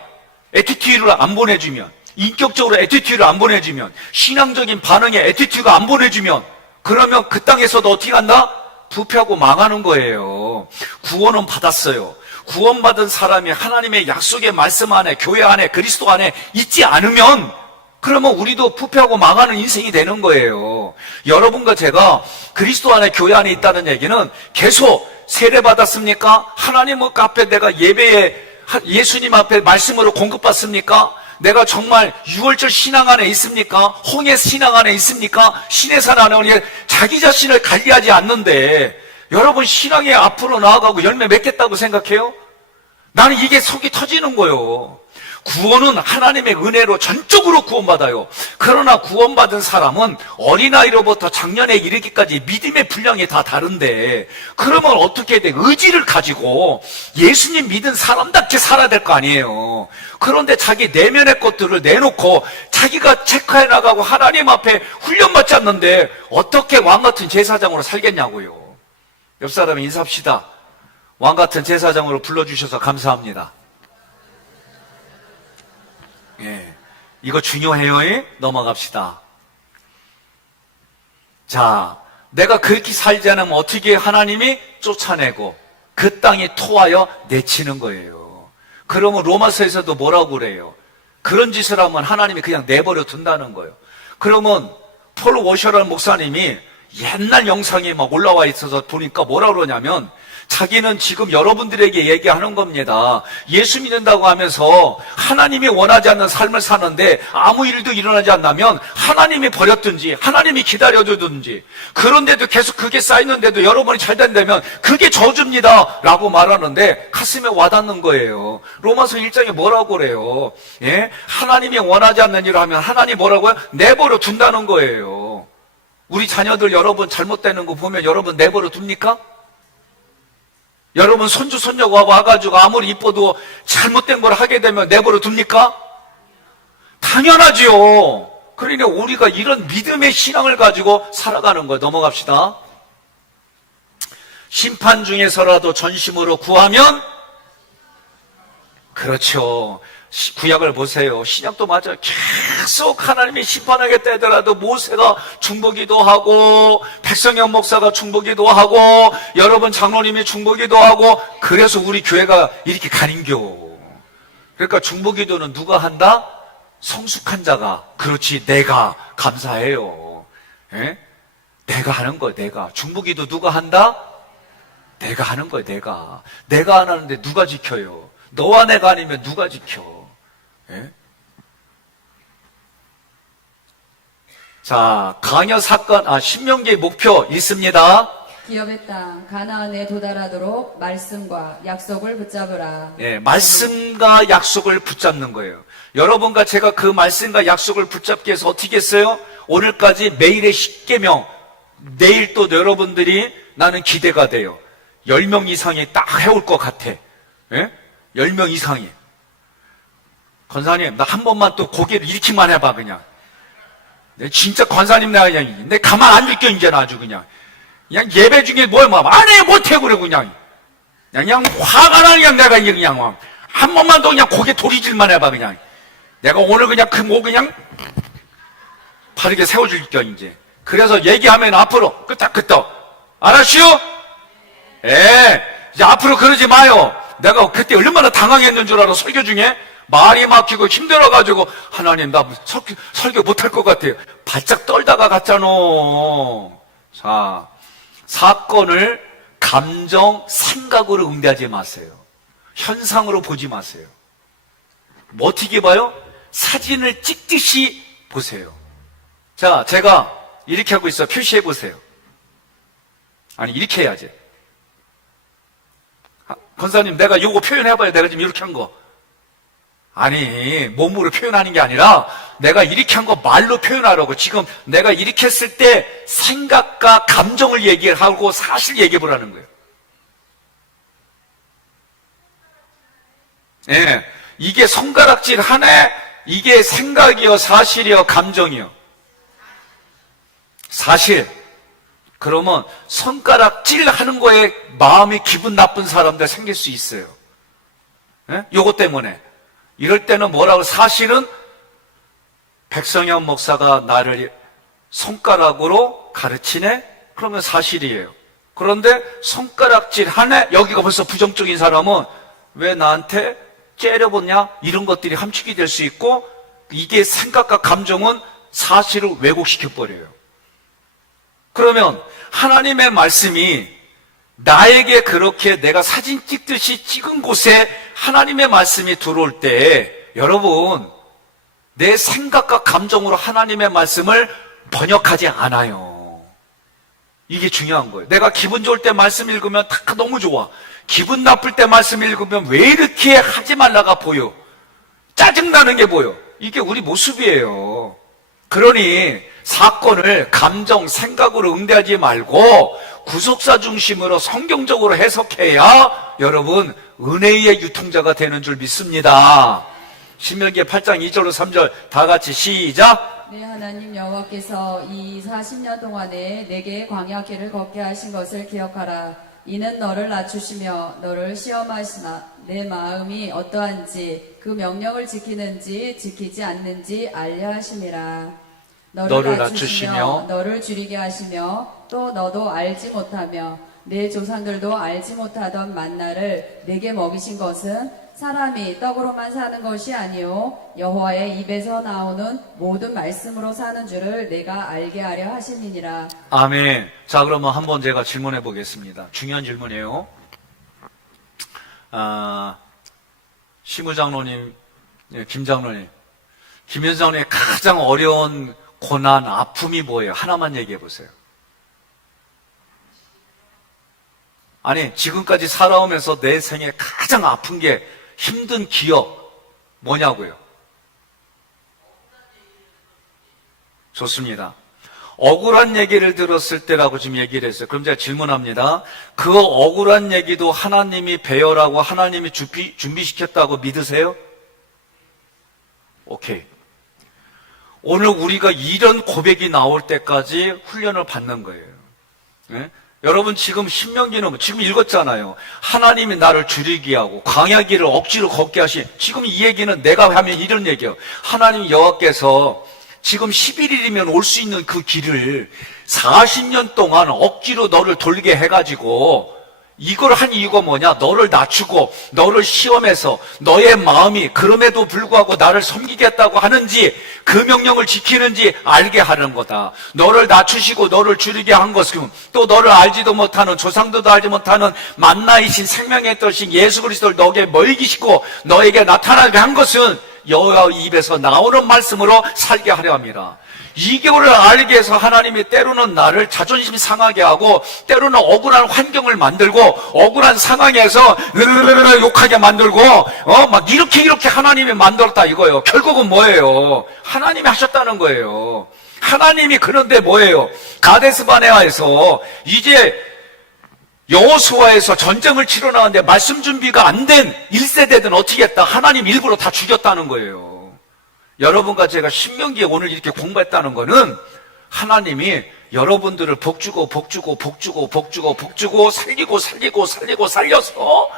애티튜드를 안 보내주면, 인격적으로 애티튜드를 안 보내주면, 신앙적인 반응에 애티튜드가 안 보내주면, 그러면 그 땅에서도 어떻게 한다? 부패하고 망하는 거예요. 구원은 받았어요. 구원받은 사람이 하나님의 약속의 말씀 안에, 교회 안에, 그리스도 안에 있지 않으면, 그러면 우리도 부패하고 망하는 인생이 되는 거예요. 여러분과 제가 그리스도 안에, 교회 안에 있다는 얘기는 계속 세례 받았습니까? 하나님 앞에 내가 예수님 앞에 말씀으로 공급받습니까? 내가 정말 6월절 신앙 안에 있습니까? 홍해 신앙 안에 있습니까? 시내산 안에 자기 자신을 관리하지 않는데 여러분 신앙에 앞으로 나아가고 열매 맺겠다고 생각해요? 나는 이게 속이 터지는 거예요. 구원은 하나님의 은혜로 전적으로 구원받아요. 그러나 구원받은 사람은 어린아이로부터 장년에 이르기까지 믿음의 분량이 다 다른데 그러면 어떻게 돼? 의지를 가지고 예수님 믿은 사람답게 살아야 될 거 아니에요. 그런데 자기 내면의 것들을 내놓고 자기가 체크해 나가고 하나님 앞에 훈련받지 않는데 어떻게 왕같은 제사장으로 살겠냐고요. 옆 사람 인사합시다. 왕같은 제사장으로 불러주셔서 감사합니다. 예. 이거 중요해요. 넘어갑시다. 자, 내가 그렇게 살지 않으면 어떻게 하나님이 쫓아내고 그 땅에 토하여 내치는 거예요. 그러면 로마서에서도 뭐라고 그래요? 그런 짓을 하면 하나님이 그냥 내버려 둔다는 거예요. 그러면 폴 워셔라는 목사님이 옛날 영상이 막 올라와 있어서 보니까 뭐라 그러냐면 자기는 지금 여러분들에게 얘기하는 겁니다. 예수 믿는다고 하면서 하나님이 원하지 않는 삶을 사는데 아무 일도 일어나지 않다면 하나님이 버렸든지 하나님이 기다려주든지 그런데도 계속 그게 쌓이는데도 여러분이 잘 된다면 그게 저주입니다 라고 말하는데 가슴에 와닿는 거예요. 로마서 1장에 뭐라고 그래요? 예? 하나님이 원하지 않는 일을 하면 하나님 뭐라고요? 내버려 둔다는 거예요. 우리 자녀들 여러분 잘못되는 거 보면 여러분 내버려 둡니까? 여러분 손주 손녀가 와가지고 아무리 이뻐도 잘못된 걸 하게 되면 내버려 둡니까? 당연하지요. 그러니 우리가 이런 믿음의 신앙을 가지고 살아가는 거예요. 넘어갑시다. 심판 중에서라도 전심으로 구하면 그렇죠. 구약을 보세요. 신약도 맞아요. 계속 하나님이 심판하겠다 하더라도 모세가 중보기도 하고 백성현 목사가 중보기도 하고 여러분 장로님이 중보기도 하고 그래서 우리 교회가 이렇게 가린교. 그러니까 중보기도는 누가 한다? 성숙한 자가. 그렇지, 내가. 감사해요. 예? 내가 하는 거야, 내가. 중보기도 누가 한다? 내가 하는 거야, 내가. 내가 안 하는데 누가 지켜요? 너와 내가 아니면 누가 지켜? 예? 자, 강요 사건, 신명기의 목표 있습니다. 기업의 땅 가나안에 도달하도록 말씀과 약속을 붙잡으라. 예, 말씀과 약속을 붙잡는 거예요. 여러분과 제가 그 말씀과 약속을 붙잡기 위해서 어떻게 했어요? 오늘까지 매일의 10계명, 내일 또 여러분들이 나는 기대가 돼요. 10명 이상이 딱 해올 것 같아. 예? 10명 이상이. 권사님, 나 한 번만 또 고개를 이렇게만 해봐, 그냥. 진짜 권사님, 내가 그냥, 내 가만 안 있겨, 이제는 아주 그냥. 그냥 예배 중에 뭘 뭐, 안 해, 못해, 그래, 그냥. 그냥 화가 나, 그냥 내가 이제 그냥, 한 번만 더 그냥 고개 도리질만 해봐, 그냥. 내가 오늘 그냥 그 목 그냥, 바르게 세워줄게요, 이제. 그래서 얘기하면 앞으로, 끄떡끄떡. 알았슈? 이제 앞으로 그러지 마요. 내가 그때 얼마나 당황했는 줄 알아, 설교 중에? 말이 막히고 힘들어가지고 하나님 나 설교 못할 것 같아요. 바짝 떨다가 갔잖아. 자, 사건을 감정, 생각으로 응대하지 마세요. 현상으로 보지 마세요. 뭐 어떻게 봐요? 사진을 찍듯이 보세요. 자, 제가 이렇게 하고 있어요. 표시해 보세요. 아니, 이렇게 해야지. 권사님, 내가 요거 표현해봐요. 내가 지금 이렇게 한 거. 아니, 몸으로 표현하는 게 아니라 내가 이렇게 한 거 말로 표현하라고. 지금 내가 이렇게 했을 때 생각과 감정을 얘기하고 사실 얘기해 보라는 거예요. 예, 이게 손가락질 하네. 이게 생각이요, 사실이요, 감정이요. 사실. 그러면 손가락질 하는 거에 마음이 기분 나쁜 사람들 생길 수 있어요. 예? 요거 때문에. 이럴 때는 뭐라고, 사실은 백성현 목사가 나를 손가락으로 가르치네? 그러면 사실이에요. 그런데 손가락질 하네? 여기가 벌써 부정적인 사람은 왜 나한테 째려보냐? 이런 것들이 함축이 될 수 있고, 이게 생각과 감정은 사실을 왜곡시켜버려요. 그러면 하나님의 말씀이 나에게 그렇게 내가 사진 찍듯이 찍은 곳에 하나님의 말씀이 들어올 때 여러분, 내 생각과 감정으로 하나님의 말씀을 번역하지 않아요. 이게 중요한 거예요. 내가 기분 좋을 때 말씀 읽으면 다 너무 좋아. 기분 나쁠 때 말씀 읽으면 왜 이렇게 하지 말라가 보여. 짜증나는 게 보여. 이게 우리 모습이에요. 그러니 사건을 감정, 생각으로 응대하지 말고 구속사 중심으로 성경적으로 해석해야 여러분 은혜의 유통자가 되는 줄 믿습니다. 신명기 8장 2절로 3절 다 같이 시작. 내 하나님 여호와께서 이 40년 동안에 내게 광야 길을 걷게 하신 것을 기억하라. 이는 너를 낮추시며 너를 시험하시나 내 마음이 어떠한지 그 명령을 지키는지 지키지 않는지 알려 하심이라. 너를 낮추시며 너를 줄이게 하시며 또 너도 알지 못하며 내 조상들도 알지 못하던 만나를 내게 먹이신 것은 사람이 떡으로만 사는 것이 아니요 여호와의 입에서 나오는 모든 말씀으로 사는 줄을 내가 알게 하려 하심이니라. 아멘. 자, 그러면 한번 제가 질문해 보겠습니다. 중요한 질문이에요. 시무장로님, 김장로님, 김현장로의 가장 어려운 고난, 아픔이 뭐예요? 하나만 얘기해 보세요. 아니, 지금까지 살아오면서 내 생에 가장 아픈 게 힘든 기억 뭐냐고요? 좋습니다. 억울한 얘기를 들었을 때라고 지금 얘기를 했어요. 그럼 제가 질문합니다. 그 억울한 얘기도 하나님이 배열하고 하나님이 준비시켰다고 믿으세요? 오케이. 오늘 우리가 이런 고백이 나올 때까지 훈련을 받는 거예요. 네? 여러분 지금 신명기는 지금 읽었잖아요. 하나님이 나를 줄이게 하고 광야길을 억지로 걷게 하신, 지금 이 얘기는 내가 하면 이런 얘기예요. 하나님 여호와께서 지금 11일이면 올 수 있는 그 길을 40년 동안 억지로 너를 돌게 해가지고 이걸 한 이유가 뭐냐? 너를 낮추고 너를 시험해서 너의 마음이 그럼에도 불구하고 나를 섬기겠다고 하는지 그 명령을 지키는지 알게 하는 거다. 너를 낮추시고 너를 줄이게 한 것은 또 너를 알지도 못하는, 조상들도 알지 못하는 만나이신 생명의 뜻인 예수 그리스도를 너에게 먹이시고 너에게 나타나게 한 것은 여호와 입에서 나오는 말씀으로 살게 하려 합니다. 이거를 알게 해서 하나님이 때로는 나를 자존심 상하게 하고 때로는 억울한 환경을 만들고 억울한 상황에서 욕하게 만들고 막 이렇게 하나님이 만들었다 이거예요. 결국은 뭐예요? 하나님이 하셨다는 거예요. 하나님이 그런데 뭐예요? 가데스바네아에서 이제 여호수아에서 전쟁을 치러 나왔는데 말씀 준비가 안 된 1세대들은 어떻게 했다? 하나님 일부러 다 죽였다는 거예요. 여러분과 제가 신명기에 오늘 이렇게 공부했다는 거는 하나님이 여러분들을 복주고 살리고 살려서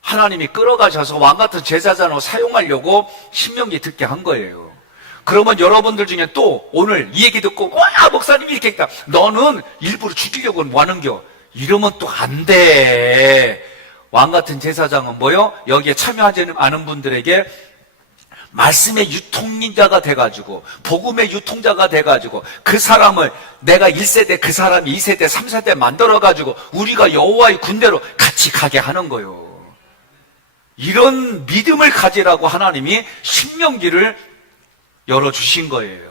하나님이 끌어가셔서 왕같은 제사장으로 사용하려고 신명기 듣게 한 거예요. 그러면 여러분들 중에 또 오늘 이 얘기 듣고 와 목사님이 이렇게 했다. 너는 일부러 죽이려고 뭐 하는겨? 이러면 또 안 돼. 왕같은 제사장은 뭐요? 여기에 참여하지 않은 분들에게 말씀의 유통자가 돼가지고 복음의 유통자가 돼가지고 그 사람을 내가 1세대 그 사람이 2세대 3세대 만들어가지고 우리가 여호와의 군대로 같이 가게 하는 거예요. 이런 믿음을 가지라고 하나님이 신명기를 열어주신 거예요.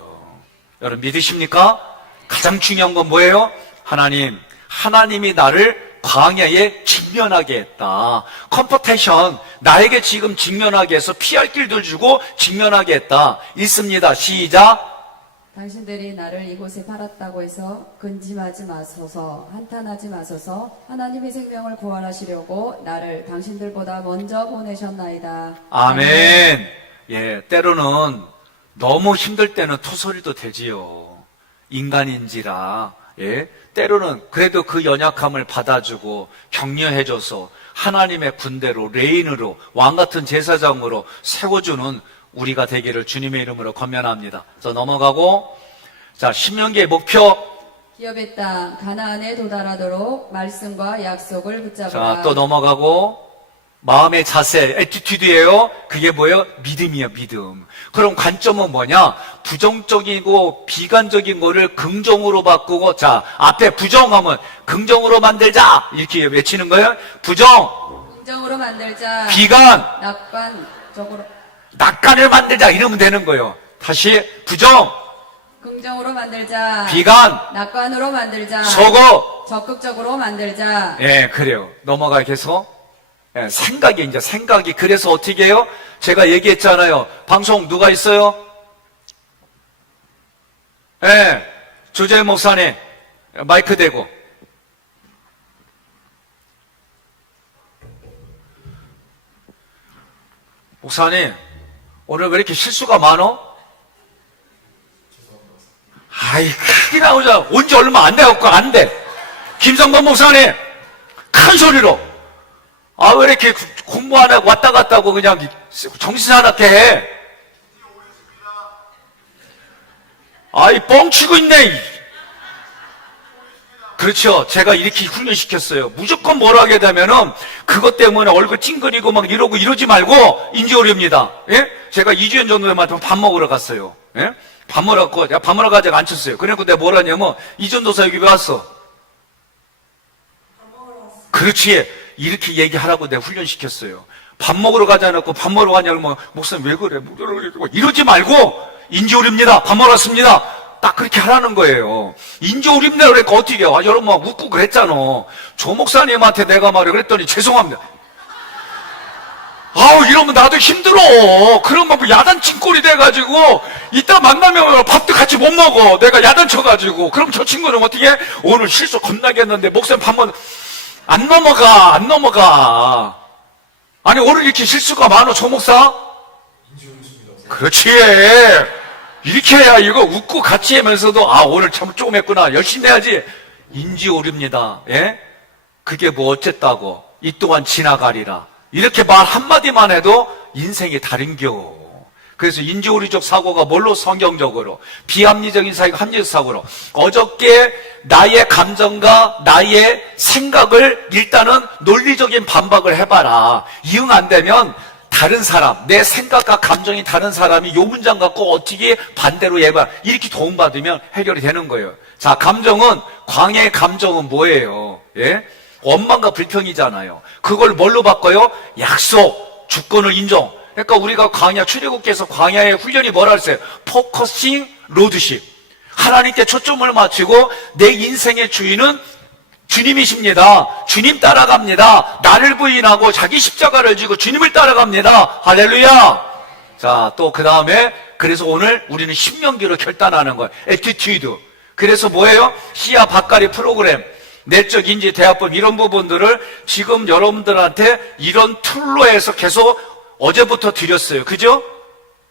여러분 믿으십니까? 가장 중요한 건 뭐예요? 하나님이 나를 광야에 직면하게 했다. 컴포테이션, 나에게 지금 직면하게 해서 피할 길도 주고 직면하게 했다. 읽습니다. 시작. 당신들이 나를 이곳에 팔았다고 해서 근심하지 마소서, 한탄하지 마소서. 하나님의 생명을 구원하시려고 나를 당신들보다 먼저 보내셨나이다. 아멘. 예, 때로는 너무 힘들 때는 토소리도 되지요. 인간인지라. 예, 때로는 그래도 그 연약함을 받아주고 격려해줘서 하나님의 군대로, 레인으로, 왕같은 제사장으로 세워주는 우리가 되기를 주님의 이름으로 권면합니다. 자, 넘어가고, 자, 신명기의 목표. 기업의 땅 가나안에 도달하도록 말씀과 약속을 붙잡으라. 자, 또 넘어가고, 마음의 자세, 애티튜드예요. 그게 뭐예요? 믿음이에요, 믿음. 그럼 관점은 뭐냐? 부정적이고 비관적인 거를 긍정으로 바꾸고, 자, 앞에 부정하면 긍정으로 만들자! 이렇게 외치는 거예요. 부정! 긍정으로 만들자. 비관! 낙관을 만들자! 이러면 되는 거예요. 다시, 부정! 긍정으로 만들자. 비관! 낙관으로 만들자. 소고! 적극적으로 만들자. 예, 그래요. 넘어가 계속. 예, 생각이 그래서 어떻게 해요? 제가 얘기했잖아요. 방송 누가 있어요? 예, 조재 목사님 마이크 대고. 목사님 오늘 왜 이렇게 실수가 많어? 아이 크게 나오자. 온 지 얼마 안 돼갖고 안 돼. 김성범 목사님 큰 소리로. 아, 왜 이렇게 공부 안 하고 왔다 갔다 하고 그냥 정신 사납게 해? 아이, 뻥치고 있네. 그렇죠. 제가 이렇게 훈련시켰어요. 무조건 뭘 하게 되면은 그것 때문에 얼굴 찡그리고 막 이러고 이러지 말고 인지오류입니다. 예? 제가 2주년 정도 되면 밥 먹으러 갔어요. 예? 밥 먹으러 갔고, 밥 먹으러 가자고 앉혔어요. 그래갖고 내가 뭘 하냐면, 이전도사 여기 왜 왔어? 그렇지. 이렇게 얘기하라고 내가 훈련시켰어요. 밥 먹으러 가자 놓고 밥 먹으러 가냐고 뭐, 목사님 왜 그래? 이러지 말고 인지오류입니다. 밥 먹으러 왔습니다. 딱 그렇게 하라는 거예요. 인지오류입니다. 그러니까 어떻게 해요? 아, 여러분 막 웃고 그랬잖아. 조 목사님한테 내가 말해 그랬더니 죄송합니다. 아우, 이러면 나도 힘들어. 그러면 뭐 야단친 꼴이 돼가지고 이따 만나면 밥도 같이 못 먹어. 내가 야단쳐가지고. 그럼 저 친구는 어떻게 해? 오늘 실수 겁나게 했는데 목사님 밥만 안 넘어가. 아니, 오늘 이렇게 실수가 많아, 조 목사? 그렇지. 이렇게 해야 이거 웃고 같이 하면서도, 아, 오늘 참 조금 했구나. 열심히 해야지. 인지오류입니다. 예? 그게 뭐 어쨌다고. 이 또한 지나가리라. 이렇게 말 한마디만 해도 인생이 다른겨. 그래서 인지오류적 사고가 뭘로? 성경적으로. 비합리적인 사고가 합리적 사고로. 어저께 나의 감정과 나의 생각을 일단은 논리적인 반박을 해봐라. 이응 안 되면 다른 사람, 내 생각과 감정이 다른 사람이 요 문장 갖고 어떻게 반대로 해봐. 이렇게 도움받으면 해결이 되는 거예요. 자, 감정은, 광야의 감정은 뭐예요? 예? 원망과 불평이잖아요. 그걸 뭘로 바꿔요? 약속, 주권을 인정. 그러니까 우리가 광야, 출애굽기에서 광야의 훈련이 뭐라 그랬어요? 포커싱 로드십. 하나님께 초점을 맞추고 내 인생의 주인은 주님이십니다. 주님 따라갑니다. 나를 부인하고 자기 십자가를 지고 주님을 따라갑니다. 할렐루야. 자, 또 그 다음에 그래서 오늘 우리는 신명기로 결단하는 거예요. 에티튜드. 그래서 뭐예요? 시야 바까리 프로그램, 내적 인지 대화법 이런 부분들을 지금 여러분들한테 이런 툴로 해서 계속 어제부터 드렸어요. 그죠?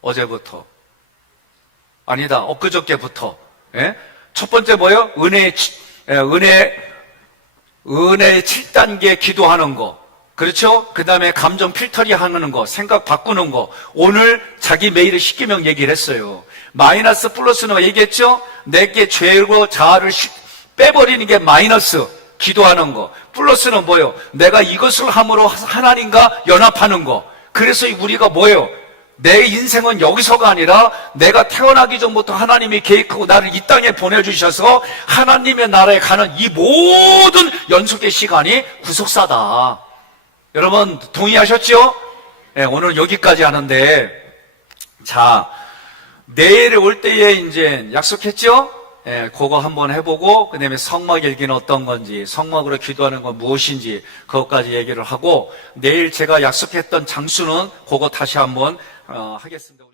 어제부터. 아니다. 엊그저께부터. 예? 첫 번째 뭐예요? 은혜 7단계 기도하는 거. 그렇죠? 그 다음에 감정 필터리 하는 거, 생각 바꾸는 거. 오늘 자기 메일을 10개명 얘기를 했어요. 마이너스 플러스는 얘기했죠? 내게 죄고 자아를 빼버리는 게 마이너스. 기도하는 거. 플러스는 뭐예요? 내가 이것을 함으로 하나님과 연합하는 거. 그래서 우리가 뭐예요? 내 인생은 여기서가 아니라 내가 태어나기 전부터 하나님이 계획하고 나를 이 땅에 보내주셔서 하나님의 나라에 가는 이 모든 연속의 시간이 구속사다. 여러분 동의하셨죠? 네, 오늘 여기까지 하는데, 자, 내일 올 때에 이제 약속했죠? 예, 그거 한번 해보고, 그 다음에 성막 읽기는 어떤 건지, 성막으로 기도하는 건 무엇인지, 그것까지 얘기를 하고, 내일 제가 약속했던 장수는 그거 다시 한번, 하겠습니다.